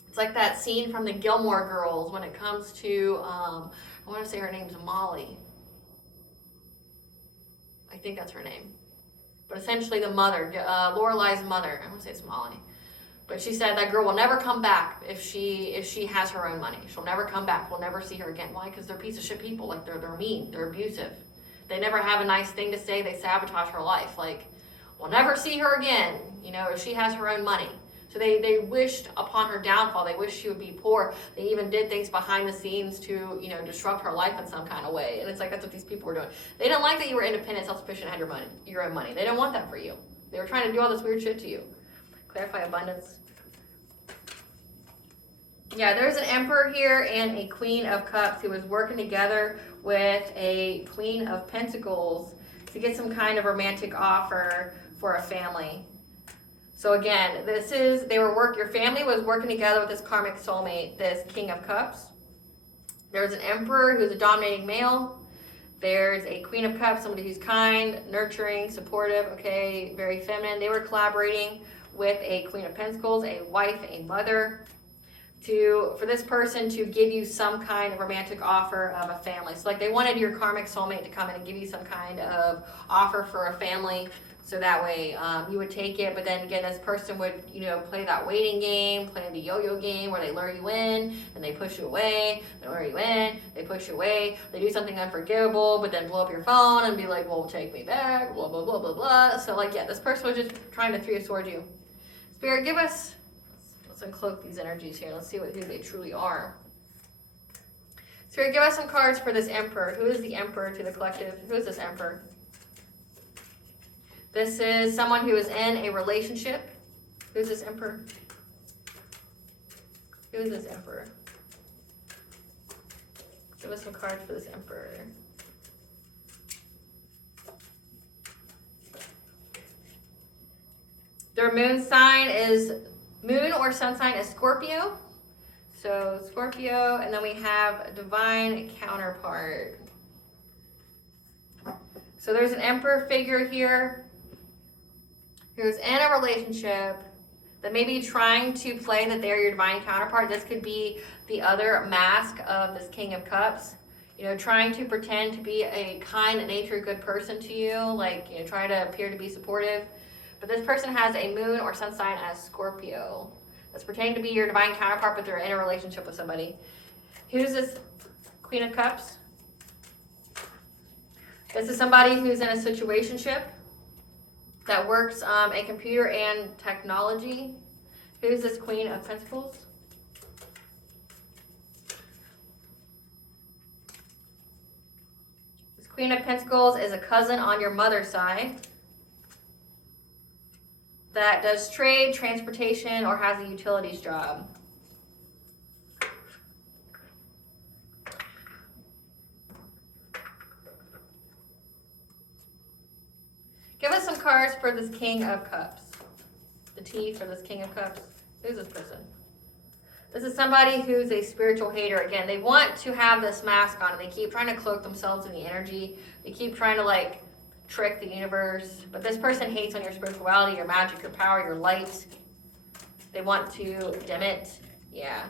It's like that scene from the Gilmore Girls when it comes to, I want to say her name's Molly. I think that's her name. But essentially the mother, Lorelei's mother, I want to say it's Molly, but she said that girl will never come back if she has her own money. She'll never come back. We'll never see her again. Why? Because they're piece of shit people. Like, they're mean. They're abusive. They never have a nice thing to say. They sabotage her life. Like, we'll never see her again, you know, if she has her own money. So they wished upon her downfall. They wished she would be poor. They even did things behind the scenes to, you know, disrupt her life in some kind of way. And it's like, that's what these people were doing. They didn't like that you were independent, self-sufficient, and had your own money. They didn't want that for you. They were trying to do all this weird shit to you. Clarify abundance. Yeah, there's an emperor here and a queen of cups who was working together with a queen of pentacles to get some kind of romantic offer for a family. So again, your family was working together with this karmic soulmate, this king of cups. There's an emperor who's a dominating male. There's a queen of cups, somebody who's kind, nurturing, supportive, okay, very feminine. They were collaborating with a queen of pentacles, a wife, a mother, for this person to give you some kind of romantic offer of a family. So like, they wanted your karmic soulmate to come in and give you some kind of offer for a family. So that way you would take it, but then again, this person would, you know, play that waiting game, play the yo-yo game where they lure you in, and they push you away, they lure you in, they push you away, they do something unforgivable, but then blow up your phone and be like, well, take me back, blah, blah, blah, blah, blah. So like, yeah, this person was just trying to three sword you. Spirit, give us, let's uncloak these energies here. Let's see who they truly are. Spirit, give us some cards for this emperor. Who is the emperor to the collective? Who is this emperor? This is someone who is in a relationship. Who's this emperor? Who is this emperor? Give us some cards for this emperor. Their moon sign is, moon or sun sign is Scorpio. So Scorpio, and then we have a divine counterpart. So there's an emperor figure here who's in a relationship that may be trying to play that they're your divine counterpart. This could be the other mask of this King of Cups. You know, trying to pretend to be a kind, natured, good person to you. Like, you know, try to appear to be supportive. But this person has a moon or sun sign as Scorpio. That's pretending to be your divine counterpart, but they're in a relationship with somebody. Who's this Queen of Cups? This is somebody who's in a situationship that works in computer and technology. Who's this Queen of Pentacles? This Queen of Pentacles is a cousin on your mother's side that does trade, transportation, or has a utilities job. Give us some cards for this King of Cups. The T for this King of Cups. Who's this person? This is somebody who's a spiritual hater. Again, they want to have this mask on and they keep trying to cloak themselves in the energy. They keep trying to like trick the universe. But this person hates on your spirituality, your magic, your power, your light. They want to dim it. Yeah.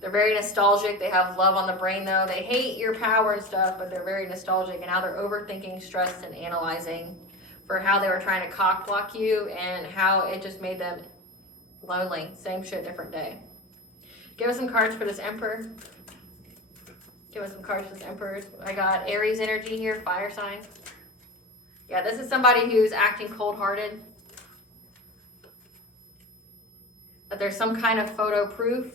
They're very nostalgic. They have love on the brain though. They hate your power and stuff, but they're very nostalgic. And now they're overthinking, stressed, and analyzing for how they were trying to cock block you and how it just made them lonely. Same shit, different day. Give us some cards for this Emperor. Give us some cards for this Emperor. I got Aries energy here, fire sign. Yeah, this is somebody who's acting cold-hearted. That there's some kind of photo proof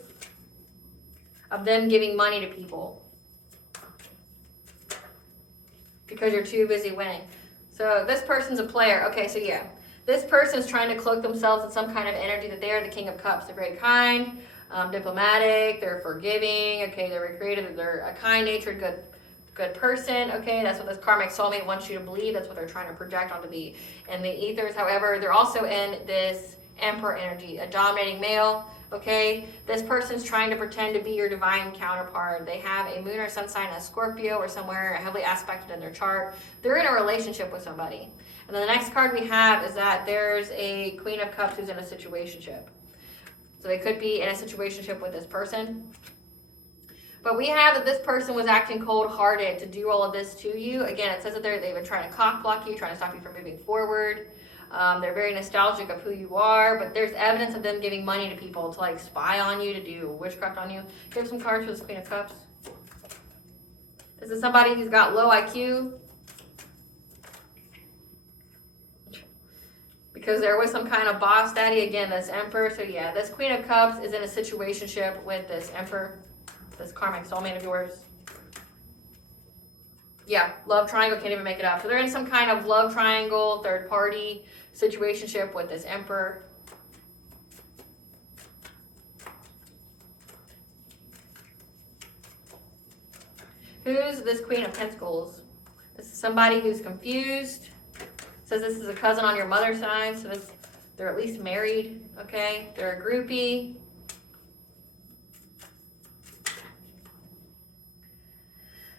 of them giving money to people because you're too busy winning. So this person's a player. Okay, so yeah. This person's trying to cloak themselves in some kind of energy that they are the King of Cups. They're very kind, diplomatic, they're forgiving, okay, they're creative, they're a kind-natured, good person, okay? That's what this karmic soulmate wants you to believe. That's what they're trying to project onto the ethers. However, they're also in this Emperor energy, a dominating male, okay? This person's trying to pretend to be your divine counterpart. They have a moon or sun sign as Scorpio or somewhere heavily aspected in their chart. They're in a relationship with somebody. And then the next card we have is that there's a Queen of Cups who's in a situationship. So they could be in a situationship with this person. But we have that this person was acting cold-hearted to do all of this to you. Again, it says that they've been trying to cock block you, trying to stop you from moving forward. They're very nostalgic of who you are, but there's evidence of them giving money to people to like spy on you, to do witchcraft on you. Give some cards for this Queen of Cups. This is somebody who's got low IQ. Because there was some kind of boss daddy, again, this Emperor. So yeah, this Queen of Cups is in a situationship with this Emperor, this karmic soulmate of yours. Yeah, love triangle, can't even make it up. So they're in some kind of love triangle, third party situationship with this Emperor. Who's this Queen of Pentacles? This is somebody who's confused. Says this is a cousin on your mother's side, so they're at least married, okay? They're a groupie.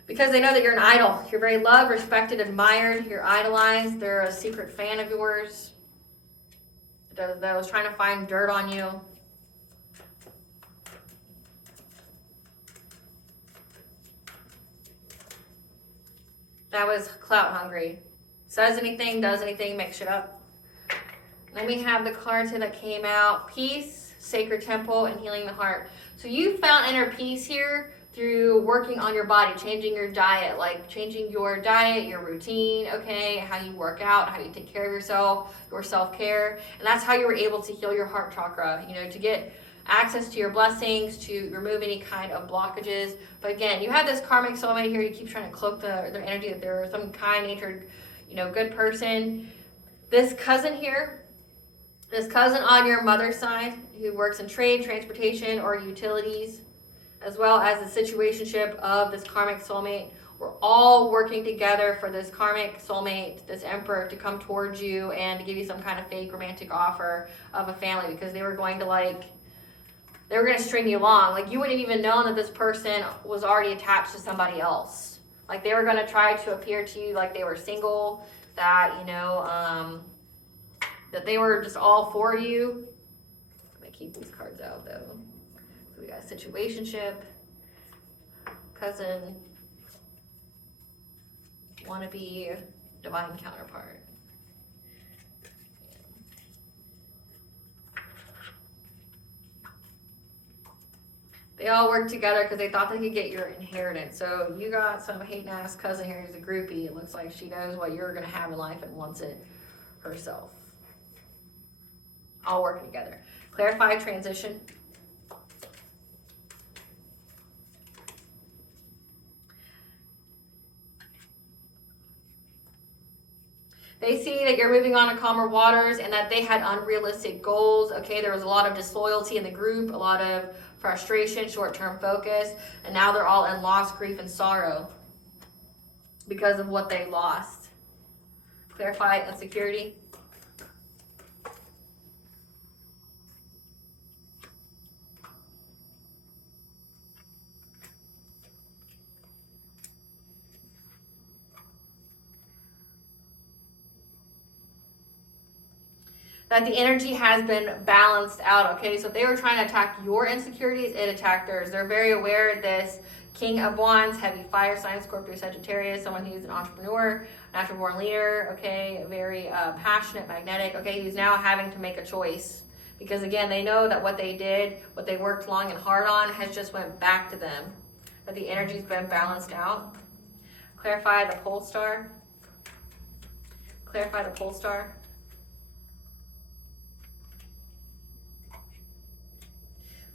Because they know that you're an idol. You're very loved, respected, admired. You're idolized. They're a secret fan of yours that was trying to find dirt on you. That was clout hungry. Says anything, does anything, makes shit up. Then we have the cards here that came out. Peace, sacred temple, and healing the heart. So you found inner peace here through working on your body, changing your diet, like changing your diet, your routine, okay, how you work out, how you take care of yourself, your self-care. And that's how you were able to heal your heart chakra, you know, to get access to your blessings, to remove any kind of blockages. But again, you have this karmic soulmate here. You keep trying to cloak their energy that they're some kind-natured, you know, good person. This cousin here, this cousin on your mother's side who works in trade, transportation, or utilities, as well as the situationship of this karmic soulmate. We're all working together for this karmic soulmate, this Emperor, to come towards you and to give you some kind of fake romantic offer of a family, because they were going to string you along. Like, you wouldn't have even known that this person was already attached to somebody else. Like, they were going to try to appear to you like they were single, that, you know, that they were just all for you. I'm going to keep these cards out, though. So we got situationship, cousin, wannabe, divine counterpart. They all worked together because they thought they could get your inheritance. So you got some hating ass cousin here who's a groupie. It looks like she knows what you're going to have in life and wants it herself. All working together. Clarify transition. They see that you're moving on to calmer waters and that they had unrealistic goals. Okay, there was a lot of disloyalty in the group, a lot of frustration, short-term focus, and now they're all in loss, grief, and sorrow because of what they lost. Clarify insecurity. That the energy has been balanced out, okay? So if they were trying to attack your insecurities, it attacked theirs. They're very aware of this. King of Wands, heavy fire sign, Scorpio, Sagittarius, someone who's an entrepreneur, natural born leader, okay? Very passionate, magnetic, okay? Who's now having to make a choice. Because again, they know that what they did, what they worked long and hard on has just went back to them. That the energy's been balanced out. Clarify the pole star. Clarify the pole star.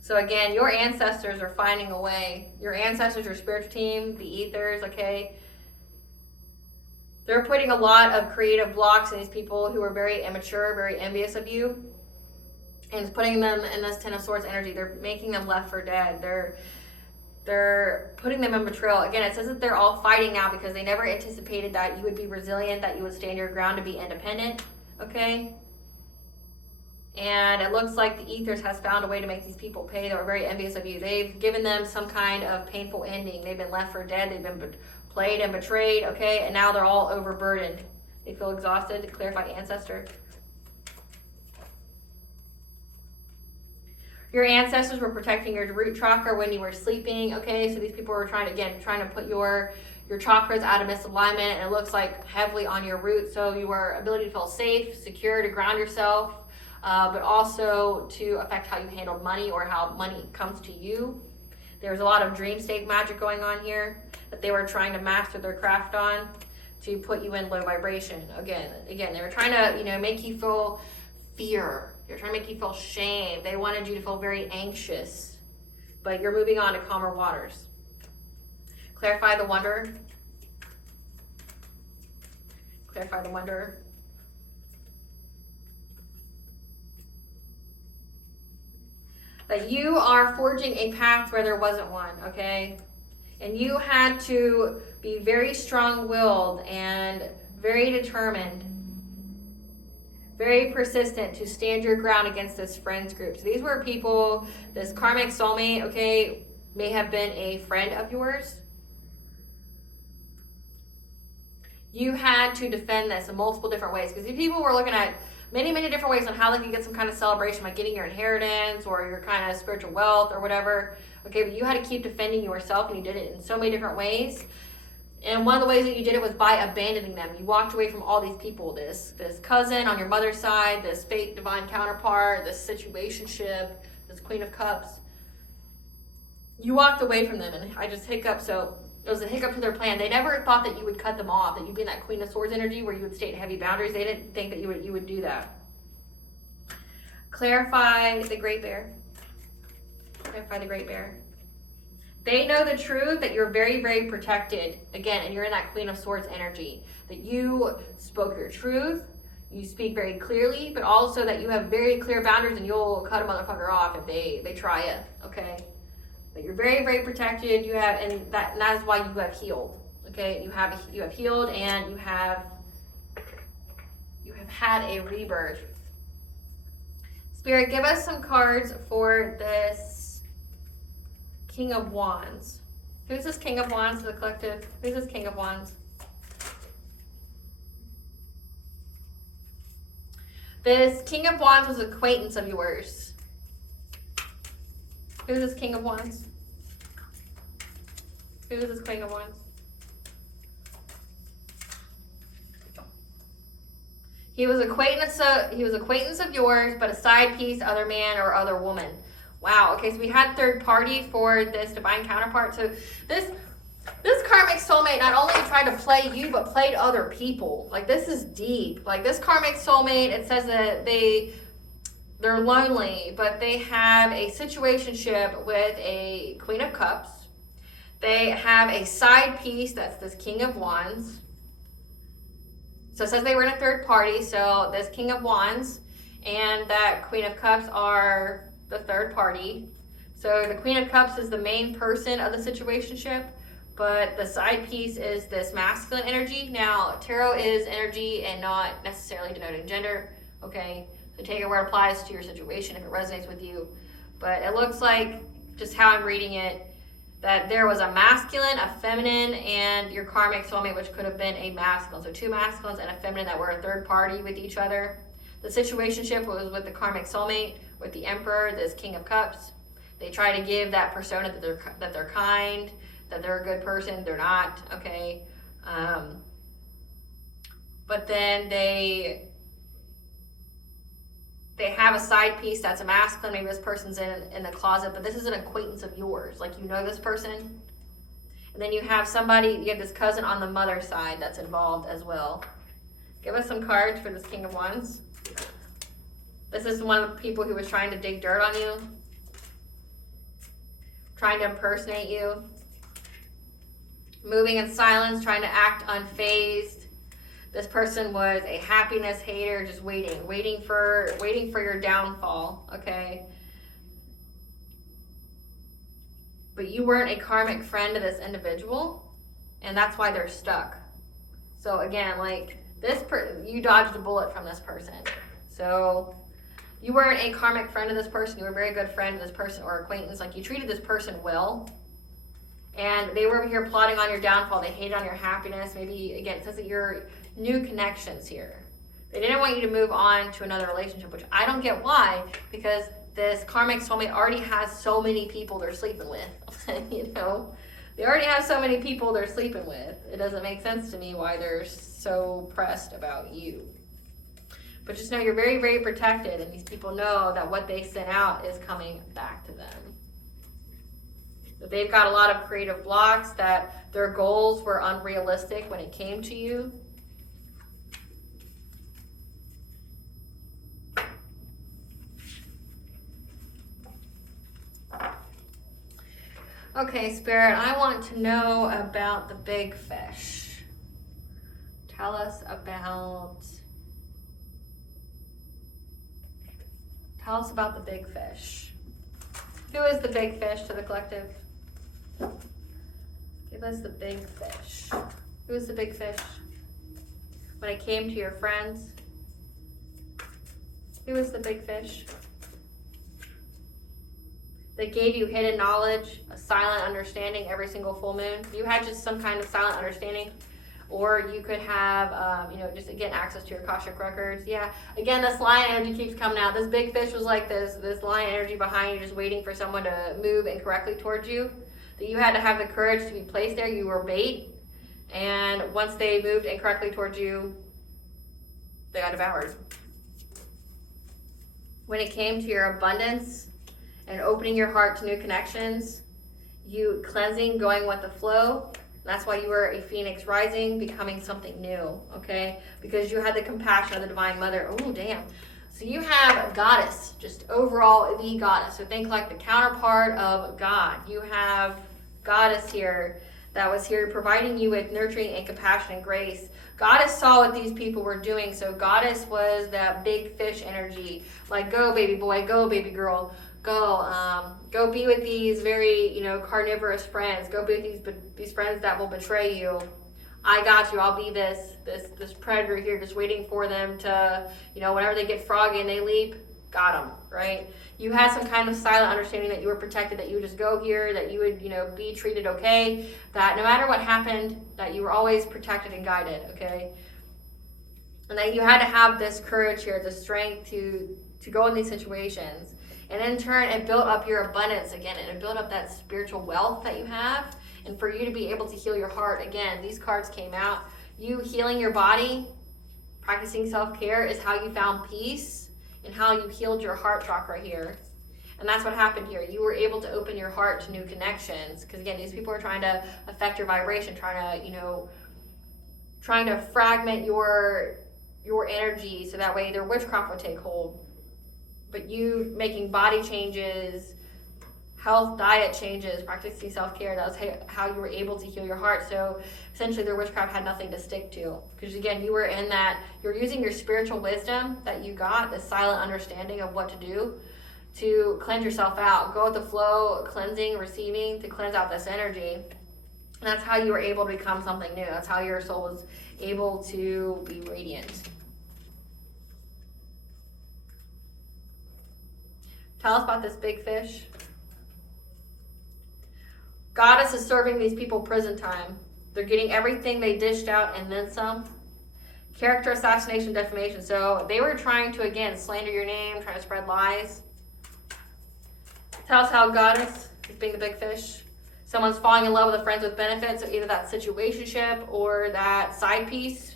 So again, your ancestors are finding a way. Your ancestors, your spiritual team, the ethers, okay? They're putting a lot of creative blocks in these people who are very immature, very envious of you. And it's putting them in this Ten of Swords energy. They're making them left for dead. They're putting them in betrayal. Again, it says that they're all fighting now because they never anticipated that you would be resilient, that you would stand your ground to be independent, okay? And it looks like the ethers has found a way to make these people pay. They were very envious of you. They've given them some kind of painful ending. They've been left for dead. They've been played and betrayed, okay? And now they're all overburdened. They feel exhausted. To clarify ancestor. Your ancestors were protecting your root chakra when you were sleeping, okay? So these people were trying to put your chakras out of misalignment, and it looks like heavily on your root. So your ability to feel safe, secure, to ground yourself, but also to affect how you handle money or how money comes to you. There's a lot of dream state magic going on here that they were trying to master their craft on to put you in low vibration. Again, they were trying to, make you feel fear. They're trying to make you feel shame. They wanted you to feel very anxious, but you're moving on to calmer waters. Clarify the Wanderer. Clarify the Wanderer. That you are forging a path where there wasn't one, okay? And you had to be very strong-willed and very determined, very persistent to stand your ground against this friends group. So these were people, this karmic soulmate, okay, may have been a friend of yours. You had to defend this in multiple different ways because these people were looking at many, many different ways on how they could get some kind of celebration, like getting your inheritance or your kind of spiritual wealth or whatever. Okay, but you had to keep defending yourself, and you did it in so many different ways. And one of the ways that you did it was by abandoning them. You walked away from all these people, this cousin on your mother's side, this fake divine counterpart, this situationship, this Queen of Cups. You walked away from them, and I just hiccup, so it was a hiccup to their plan. They never thought that you would cut them off, that you'd be in that Queen of Swords energy where you would state heavy boundaries. They didn't think that you would do that. Clarify the Great Bear. Clarify the Great Bear. They know the truth that you're very, very protected. Again, and you're in that Queen of Swords energy. That you spoke your truth, you speak very clearly, but also that you have very clear boundaries and you'll cut a motherfucker off if they try it, okay? That you're very, very protected. You have, and that is why you have healed. Okay, you have healed, and you have had a rebirth. Spirit, give us some cards for this King of Wands. Who's this King of Wands to the collective? Who's this King of Wands? This King of Wands was an acquaintance of yours. Who's this King of Wands? Who is this Queen of Wands? He was acquaintance of yours, but a side piece, other man or other woman. Wow. Okay, so we had third party for this divine counterpart. So this karmic soulmate not only tried to play you, but played other people. Like, this is deep. Like, this karmic soulmate, it says that they're lonely, but they have a situationship with a Queen of Cups. They have a side piece, that's this King of Wands. So it says they were in a third party, so this King of Wands and that Queen of Cups are the third party. So the Queen of Cups is the main person of the situationship, But the side piece is this masculine energy. Now, tarot is energy and not necessarily denoting gender, okay? So take it where it applies to your situation if it resonates with you. But it looks like, just how I'm reading it, that there was a masculine, a feminine, and your karmic soulmate, which could have been a masculine. So two masculines and a feminine that were a third party with each other. The situationship was with the karmic soulmate, with the Emperor, this King of Cups. They try to give that persona that they're kind, that they're a good person. They're not, okay? But then they have a side piece that's a masculine. Maybe this person's in the closet, but this is an acquaintance of yours. Like, you know this person. And then you have somebody, you have this cousin on the mother side that's involved as well. Give us some cards for this King of Wands. This is one of the people who was trying to dig dirt on you, trying to impersonate you, moving in silence, trying to act unfazed. This person was a happiness hater, just waiting for your downfall, okay? But you weren't a karmic friend to this individual, and that's why they're stuck. So again, like you dodged a bullet from this person. So you weren't a karmic friend to this person. You were a very good friend to this person or acquaintance. Like, you treated this person well. And they were over here plotting on your downfall. They hated on your happiness. Maybe, again, it says that you're new connections here. They didn't want you to move on to another relationship, which I don't get why, because this karmic soulmate already has so many people they're sleeping with. You know? They already have so many people they're sleeping with. It doesn't make sense to me why they're so pressed about you. But just know you're very, very protected, and these people know that what they sent out is coming back to them. That they've got a lot of creative blocks, that their goals were unrealistic when it came to you. Okay, Spirit, I want to know about the big fish. Tell us about the big fish. Who is the big fish to the collective? Give us the big fish. Who is the big fish? When it came to your friends, who is the big fish? They gave you hidden knowledge, a silent understanding every single full moon. You had just some kind of silent understanding, or you could have, just again, access to your Akashic records. Yeah, again, this lion energy keeps coming out. This big fish was like this lion energy behind you, just waiting for someone to move incorrectly towards you. That you had to have the courage to be placed there. You were bait, and once they moved incorrectly towards you, they got devoured. When it came to your abundance and opening your heart to new connections, you cleansing, going with the flow. That's why you were a phoenix rising, becoming something new, okay? Because you had the compassion of the Divine Mother. Oh, damn. So you have a goddess, just overall the goddess. So think like the counterpart of God. You have goddess here that was here providing you with nurturing and compassion and grace. Goddess saw what these people were doing. So goddess was that big fish energy. Like, go baby boy, go baby girl. Go be with these very, carnivorous friends. Go be with these friends that will betray you. I got you. I'll be this predator here, just waiting for them to, whenever they get froggy and they leap, got them, right? You had some kind of silent understanding that you were protected, that you would just go here, that you would, be treated okay, that no matter what happened, that you were always protected and guided, okay? And that you had to have this courage here, the strength to go in these situations. And in turn, it built up your abundance again, and it built up that spiritual wealth that you have. And for you to be able to heal your heart, again, these cards came out. You healing your body, practicing self-care is how you found peace and how you healed your heart chakra here. And that's what happened here. You were able to open your heart to new connections. Because again, these people are trying to affect your vibration, trying to fragment your energy so that way their witchcraft would take hold. But you making body changes, health, diet changes, practicing self-care, that was how you were able to heal your heart. So essentially their witchcraft had nothing to stick to. Because again, you were in that, you're using your spiritual wisdom that you got, the silent understanding of what to do to cleanse yourself out. Go with the flow, cleansing, receiving, to cleanse out this energy. And that's how you were able to become something new. That's how your soul was able to be radiant. Tell us about this big fish. Goddess is serving these people prison time. They're getting everything they dished out and then some. Character assassination, defamation. So they were trying to, again, slander your name, trying to spread lies. Tell us how Goddess is being the big fish. Someone's falling in love with a friends with benefits, so either that situationship or that side piece.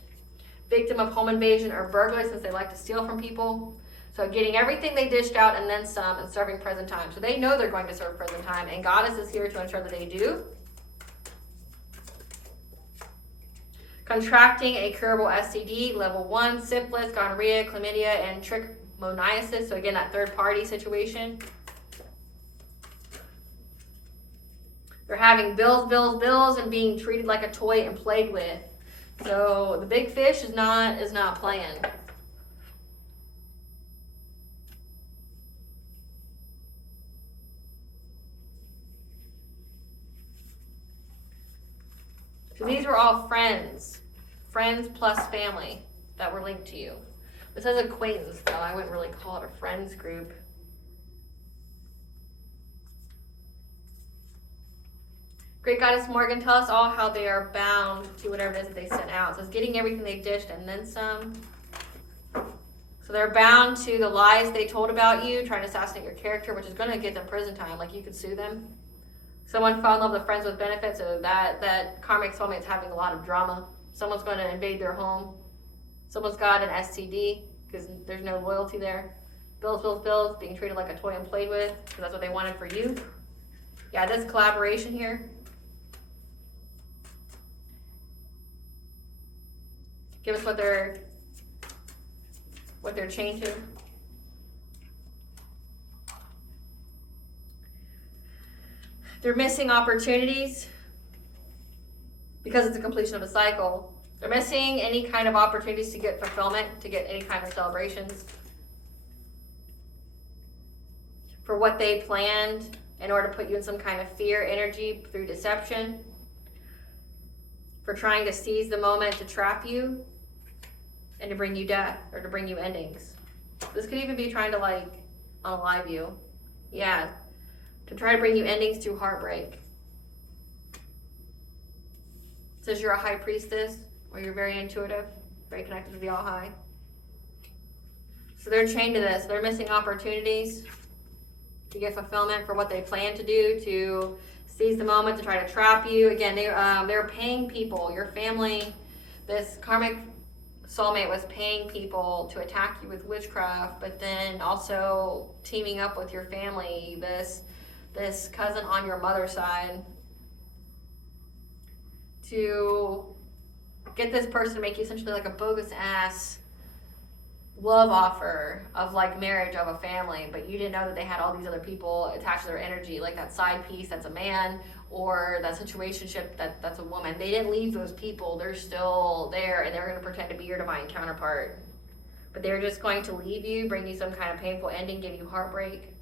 Victim of home invasion or burglary, since they like to steal from people. So getting everything they dished out and then some, and serving prison time. So they know they're going to serve prison time, and Goddess is here to ensure that they do. Contracting a curable STD, level 1, syphilis, gonorrhea, chlamydia, and trichomoniasis. So again, that third party situation. They're having bills, and being treated like a toy and played with. So the big fish is not playing. So these were all friends plus family that were linked to you. This says acquaintance, though. I wouldn't really call it a friends group. Great Goddess Morgan, tell us all how they are bound to whatever it is that they sent out. So it's getting everything they dished and then some. So they're bound to the lies they told about you, trying to assassinate your character, which is going to get them prison time. Like, you could sue them. Someone fell in love with friends with benefits, so that karmic soulmate's having a lot of drama. Someone's going to invade their home. Someone's got an STD because there's no loyalty there. Bills, being treated like a toy and played with because that's what they wanted for you. Yeah, this collaboration here. Give us what they're chained to. They're missing opportunities because it's a completion of a cycle. They're missing any kind of opportunities to get fulfillment, to get any kind of celebrations. For what they planned in order to put you in some kind of fear energy through deception. For trying to seize the moment to trap you and to bring you death or to bring you endings. This could even be trying to unalive you. Yeah. To try to bring you endings through heartbreak. It says you're a high priestess, or you're very intuitive, very connected to the All High. So they're chained to this. They're missing opportunities to get fulfillment for what they plan to do, to seize the moment, to try to trap you. Again, they're paying people, your family. This karmic soulmate was paying people to attack you with witchcraft, but then also teaming up with your family, this cousin on your mother's side, to get this person to make you essentially like a bogus ass love offer of marriage of a family, but you didn't know that they had all these other people attached to their energy, like that side piece that's a man, or that situationship that's a woman. They didn't leave those people. They're still there, and they're going to pretend to be your divine counterpart. But they're just going to leave you, bring you some kind of painful ending, give you heartbreak.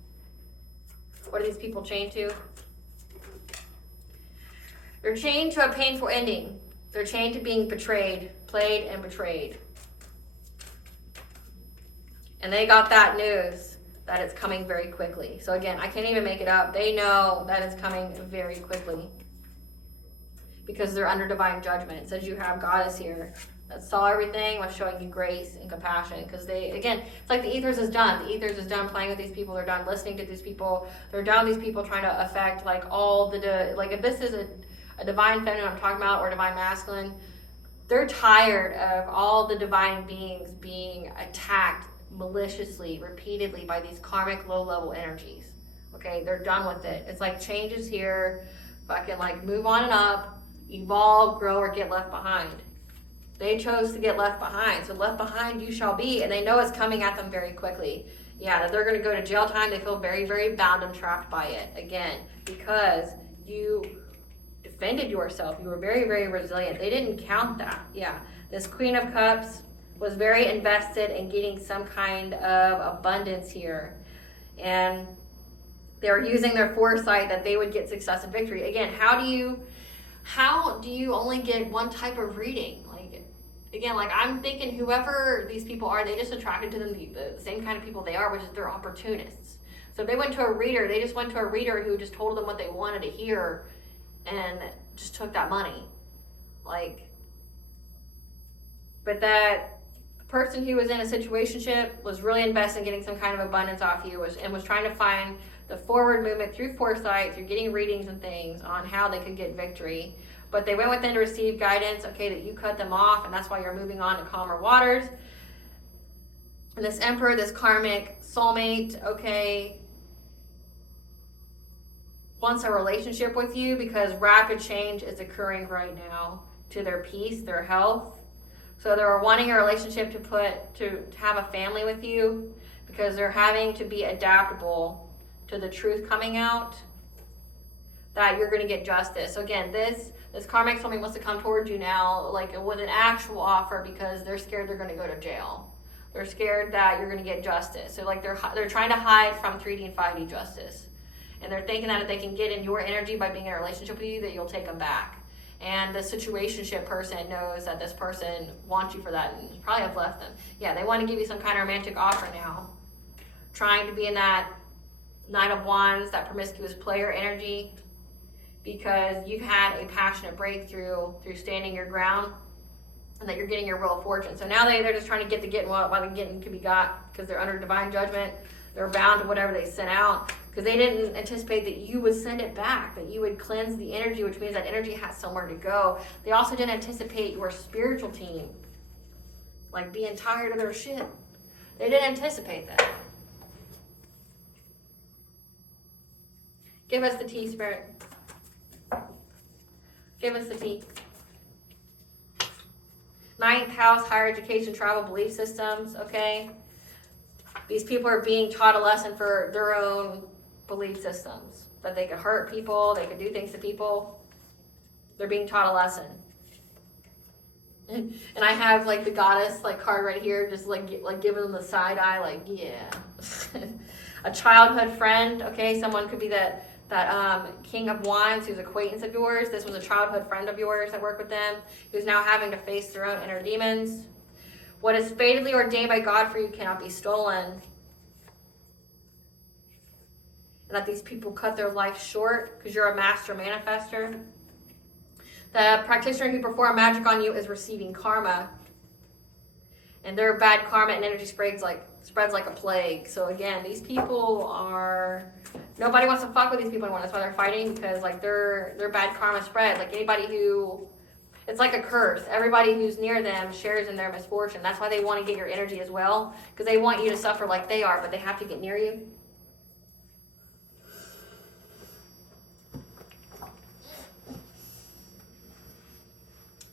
What are these people chained to? They're chained to a painful ending. They're chained to being betrayed, played and betrayed. And they got that news that it's coming very quickly. So again, I can't even make it up. They know that it's coming very quickly because they're under divine judgment. It says you have Goddess here that saw everything, was showing you grace and compassion, because it's like the ethers is done. The ethers is done playing with these people. They're done listening to these people. They're done these people trying to affect all the, if this is a divine feminine I'm talking about, or divine masculine, they're tired of all the divine beings being attacked maliciously, repeatedly by these karmic low-level energies. Okay, they're done with it. It's like changes here, fucking move on and up, evolve, grow, or get left behind. They chose to get left behind, so left behind you shall be, and they know it's coming at them very quickly. Yeah, that they're going to go to jail time. They feel very, very bound and trapped by it, again, because you defended yourself. You were very, very resilient. They didn't count that. Yeah, this Queen of Cups was very invested in getting some kind of abundance here, and they were using their foresight that they would get success and victory. Again, how do you how do you only get one type of reading? Like, again, like I'm thinking whoever these people are, they just attracted to them the same kind of people they are, which is they're opportunists. So if they went to a reader, they just went to a reader who just told them what they wanted to hear and just took that money. Like, but that person who was in a situationship was really invested in getting some kind of abundance off you and was trying to find the forward movement through foresight, through getting readings and things on how they could get victory. But they went within to receive guidance, okay, that you cut them off, and that's why you're moving on to calmer waters. And this emperor, this karmic soulmate, okay, wants a relationship with you because rapid change is occurring right now to their peace, their health. So they're wanting a relationship to have a family with you because they're having to be adaptable to the truth coming out that you're going to get justice. So again, this karmic soulmate wants to come towards you now like with an actual offer because they're scared they're going to go to jail. They're scared that you're going to get justice. So like they're trying to hide from 3D and 5D justice. And they're thinking that if they can get in your energy by being in a relationship with you, that you'll take them back. And the situationship person knows that this person wants you for that and probably have left them. Yeah, they want to give you some kind of romantic offer now. Trying to be in that Knight of Wands, that promiscuous player energy, because you've had a passionate breakthrough through standing your ground and that you're getting your real fortune. So now they're just trying to get while the getting can be got because they're under divine judgment. They're bound to whatever they sent out because they didn't anticipate that you would send it back, that you would cleanse the energy, which means that energy has somewhere to go. They also didn't anticipate your spiritual team, like being tired of their shit. They didn't anticipate that. Give us the tea, Spirit. Give us the tea. Ninth house, higher education, travel, belief systems, okay? These people are being taught a lesson for their own belief systems. That they could hurt people, they could do things to people. They're being taught a lesson. And I have like the goddess like card right here, just like giving them the side eye, like, yeah. A childhood friend, okay? Someone could be that King of Wands who's acquaintance of yours. This was a childhood friend of yours that worked with them, who's now having to face their own inner demons. What is fatally ordained by God for you cannot be stolen. And that these people cut their life short because you're a master manifester. The practitioner who performed magic on you is receiving karma. And their bad karma and energy spreads like a plague. So again, these people are... Nobody wants to fuck with these people anymore. That's why they're fighting, because like their bad karma spread. Like anybody who... It's like a curse. Everybody who's near them shares in their misfortune. That's why they want to get your energy as well, because they want you to suffer like they are, but they have to get near you.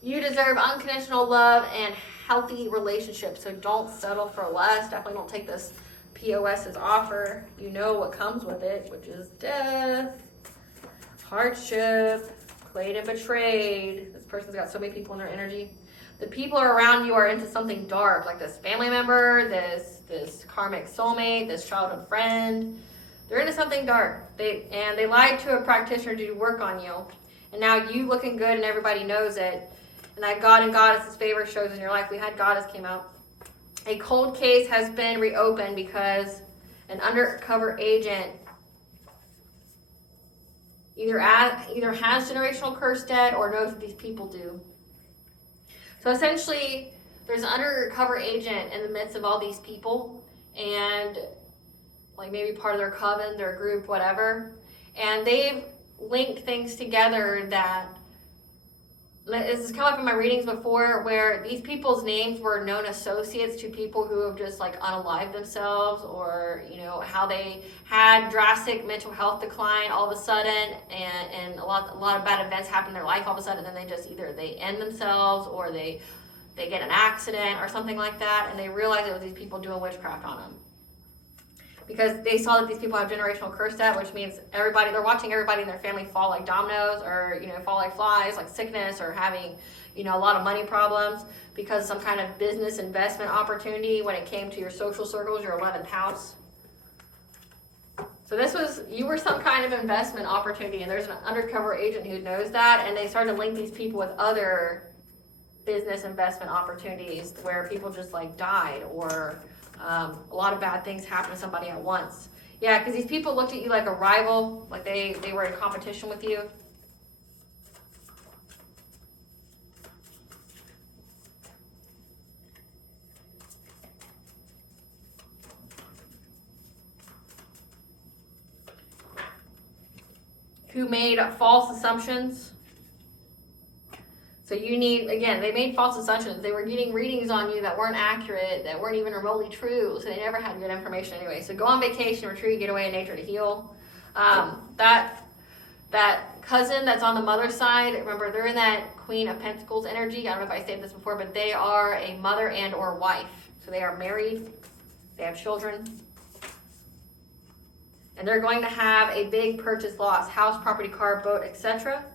You deserve unconditional love and healthy relationships, so don't settle for less. Definitely don't take this POS's offer. You know what comes with it, which is death, hardship, played and betrayed. This person's got so many people in their energy. The people around you are into something dark, like this family member, this karmic soulmate, this childhood friend. They're into something dark. They lied to a practitioner to do work on you. And now you looking good and everybody knows it. And that God and Goddess's favor shows in your life. We had Goddess came out. A cold case has been reopened because an undercover agent either has generational curse debt or knows that these people do. So essentially, there's an undercover agent in the midst of all these people, and like maybe part of their coven, their group, whatever, and they've linked things together that this has come up in my readings before, where these people's names were known associates to people who have just like unalived themselves, or how they had drastic mental health decline all of a sudden, and a lot of bad events happen in their life all of a sudden, and then they just either they end themselves or they get an accident or something like that, and they realize it was these people doing witchcraft on them. Because they saw that these people have generational curse debt, which means they're watching everybody in their family fall like dominoes, or fall like flies, like sickness, or having a lot of money problems because of some kind of business investment opportunity when it came to your social circles, your 11th house. So you were some kind of investment opportunity, and there's an undercover agent who knows that, and they started to link these people with other business investment opportunities where people just like died, or a lot of bad things happened to somebody at once. Yeah, because these people looked at you like a rival, like they were in competition with you. Who made false assumptions. So they made false assumptions. They were getting readings on you that weren't accurate, that weren't even remotely true, so they never had good information anyway. So go on vacation, retreat, get away in nature to heal. That cousin that's on the mother's side, remember, they're in that Queen of Pentacles energy. I don't know if I said this before, but they are a mother and or wife. So they are married, they have children. And they're going to have a big purchase loss, house, property, car, boat, etc.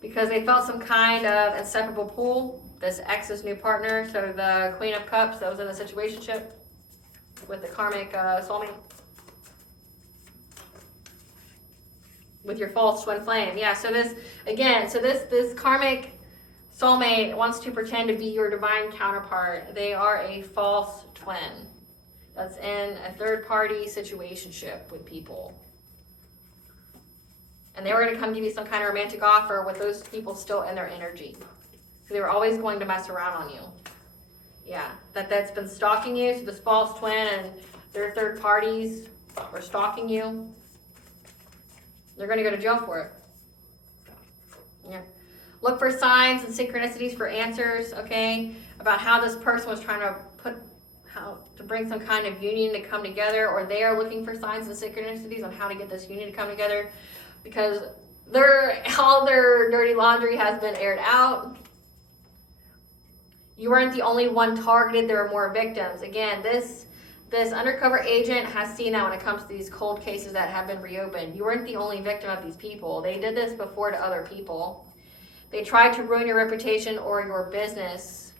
Because they felt some kind of inseparable pull, this ex's new partner. So the Queen of Cups that was in the situationship with the karmic soulmate. With your false twin flame. Yeah, so this karmic soulmate wants to pretend to be your divine counterpart. They are a false twin that's in a third-party situationship with people. And they were going to come give you some kind of romantic offer with those people still in their energy. So they were always going to mess around on you. Yeah, that's been stalking you. So this false twin and their third parties are stalking you. They're going to go to jail for it. Yeah. Look for signs and synchronicities for answers, okay, about how this person was trying to bring some kind of union to come together, or they are looking for signs and synchronicities on how to get this union to come together, because all their dirty laundry has been aired out. You weren't the only one targeted. There are more victims. Again, this undercover agent has seen that when it comes to these cold cases that have been reopened. You weren't the only victim of these people. They did this before to other people. They tried to ruin your reputation or your business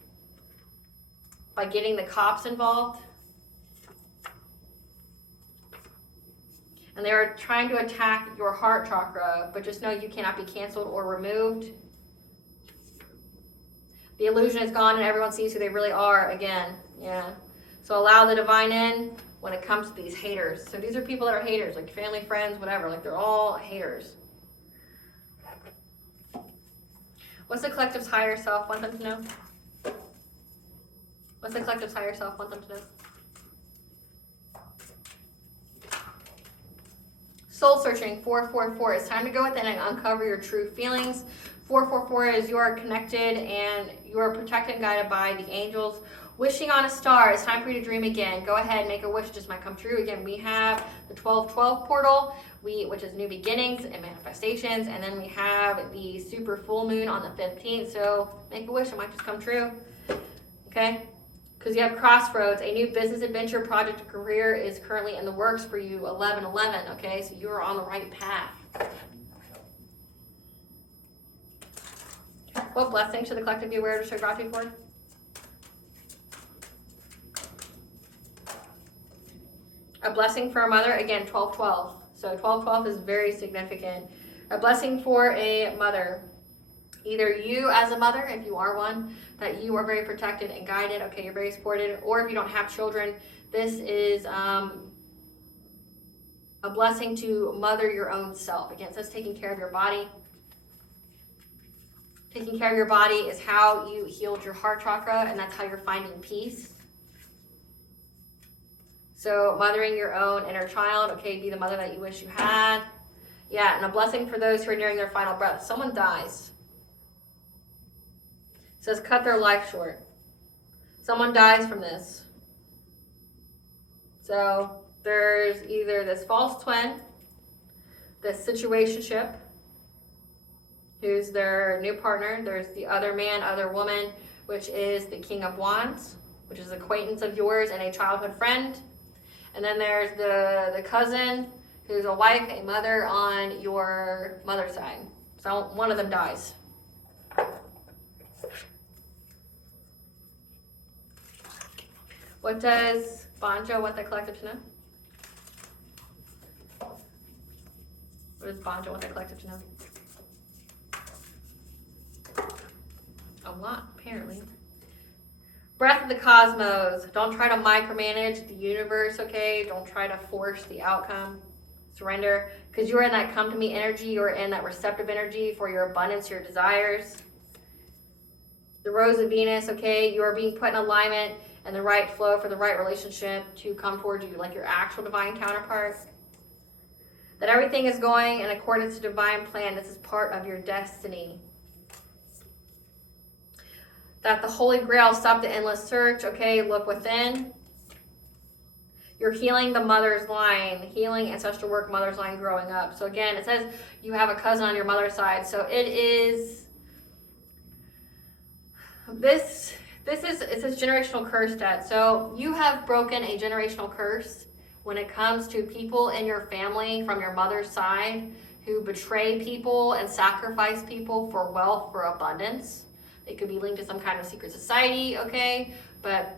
by getting the cops involved. And they are trying to attack your heart chakra, but just know you cannot be canceled or removed. The illusion is gone and everyone sees who they really are again. Yeah. So allow the divine in when it comes to these haters. So these are people that are haters, like family, friends, whatever. Like they're all haters. What's the collective's higher self want them to know? What's the collective's higher self want them to know? Soul searching, 444. It's time to go within and uncover your true feelings. 444 is you are connected and you are protected and guided by the angels. Wishing on a star. It's time for you to dream again. Go ahead, make a wish. It just might come true. Again, we have the 1212 portal, which is new beginnings and manifestations. And then we have the super full moon on the 15th. So make a wish. It might just come true. Okay? Because you have crossroads. A new business adventure, project, or career is currently in the works for you. 1111. Okay? So you are on the right path. What blessings should the collective be aware to show gratitude for? A blessing for a mother, again, 1212. So 1212 is very significant. A blessing for a mother. Either you as a mother, if you are one, that you are very protected and guided, okay, you're very supported, or if you don't have children, this is a blessing to mother your own self. Again, it says taking care of your body. Taking care of your body is how you healed your heart chakra, and that's how you're finding peace. So mothering your own inner child, okay, be the mother that you wish you had. Yeah, and a blessing for those who are nearing their final breath. Someone dies. It says cut their life short. Someone dies from this. So there's either this false twin, this situationship, who's their new partner. There's the other man, other woman, which is the King of Wands, which is an acquaintance of yours and a childhood friend. And then there's the cousin, who's a wife, a mother on your mother's side. So one of them dies. What does Banjo want the collective to know? What does Banjo want the collective to know? A lot, apparently. Breath of the cosmos. Don't try to micromanage the universe, okay? Don't try to force the outcome. Surrender. Because you're in that come to me energy. You're in that receptive energy for your abundance, your desires. The Rose of Venus, okay? You are being put in alignment and the right flow for the right relationship to come towards you, like your actual divine counterpart. That everything is going in accordance to divine plan. This is part of your destiny. That the Holy Grail, stop the endless search, okay? Look within. You're healing the mother's line, healing ancestral work, mother's line growing up. So again, it says you have a cousin on your mother's side. So it is, it's this generational curse, Dad. So you have broken a generational curse when it comes to people in your family from your mother's side who betray people and sacrifice people for wealth, for abundance. It could be linked to some kind of secret society, okay? But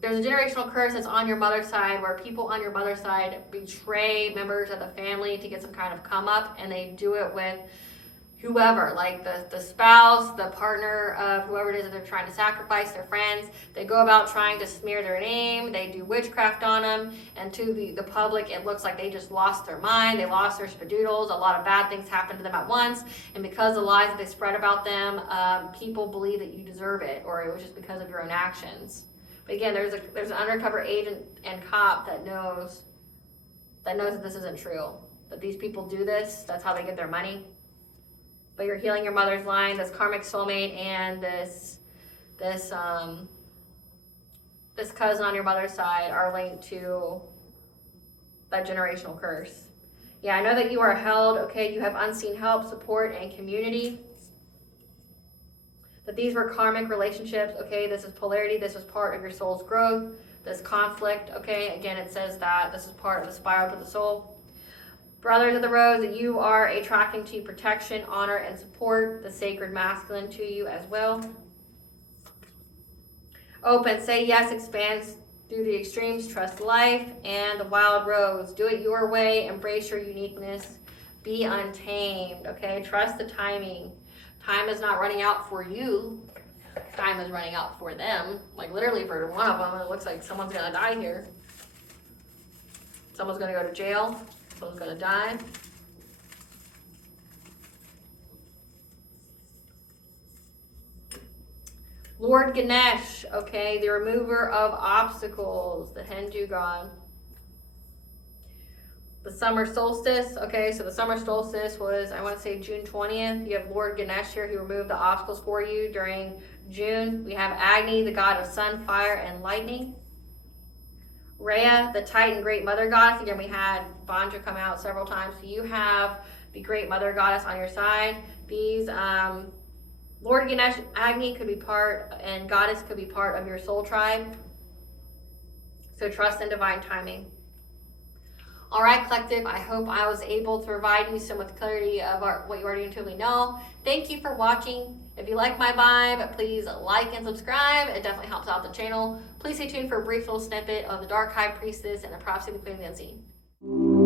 there's a generational curse that's on your mother's side where people on your mother's side betray members of the family to get some kind of come up, and they do it with whoever, like the spouse, the partner of whoever it is that they're trying to sacrifice, their friends. They go about trying to smear their name. They do witchcraft on them. And to the public, it looks like they just lost their mind. They lost their spadoodles. A lot of bad things happened to them at once. And because of the lies that they spread about them, people believe that you deserve it, or it was just because of your own actions. But again, there's an undercover agent and cop that knows that this isn't true. That these people do this. That's how they get their money. But you're healing your mother's line, this karmic soulmate, and this cousin on your mother's side are linked to that generational curse. Yeah, I know that you are held, okay? You have unseen help, support, and community. That these were karmic relationships, okay? This is polarity. This is part of your soul's growth. This conflict, okay? Again, it says that this is part of the spiral to the soul. Brothers of the Rose, that you are attracting to you protection, honor, and support, the sacred masculine to you as well. Open, say yes, expands through the extremes, trust life, and the Wild Rose. Do it your way, embrace your uniqueness, be untamed, okay? Trust the timing. Time is not running out for you. Time is running out for them. Like literally for one of them, it looks like someone's gonna die here. Someone's gonna go to jail. Someone's gonna die. Lord Ganesh, okay, the remover of obstacles, the Hindu god. The summer solstice, okay, so the summer solstice was, I want to say June 20th. You have Lord Ganesh here, who removed the obstacles for you during June. We have Agni, the god of sun, fire, and lightning. Rhea, the Titan Great Mother Goddess. Again, we had Vajra come out several times. So you have the Great Mother Goddess on your side. These, Lord Ganesh, Agni could be part, and Goddess could be part of your soul tribe. So trust in divine timing. All right, collective, I hope I was able to provide you some with clarity of what you already intuitively know. Thank you for watching. If you like my vibe, please like and subscribe. It definitely helps out the channel. Please stay tuned for a brief little snippet of the Dark High Priestess and the Prophecy of the Queen of the Unseen.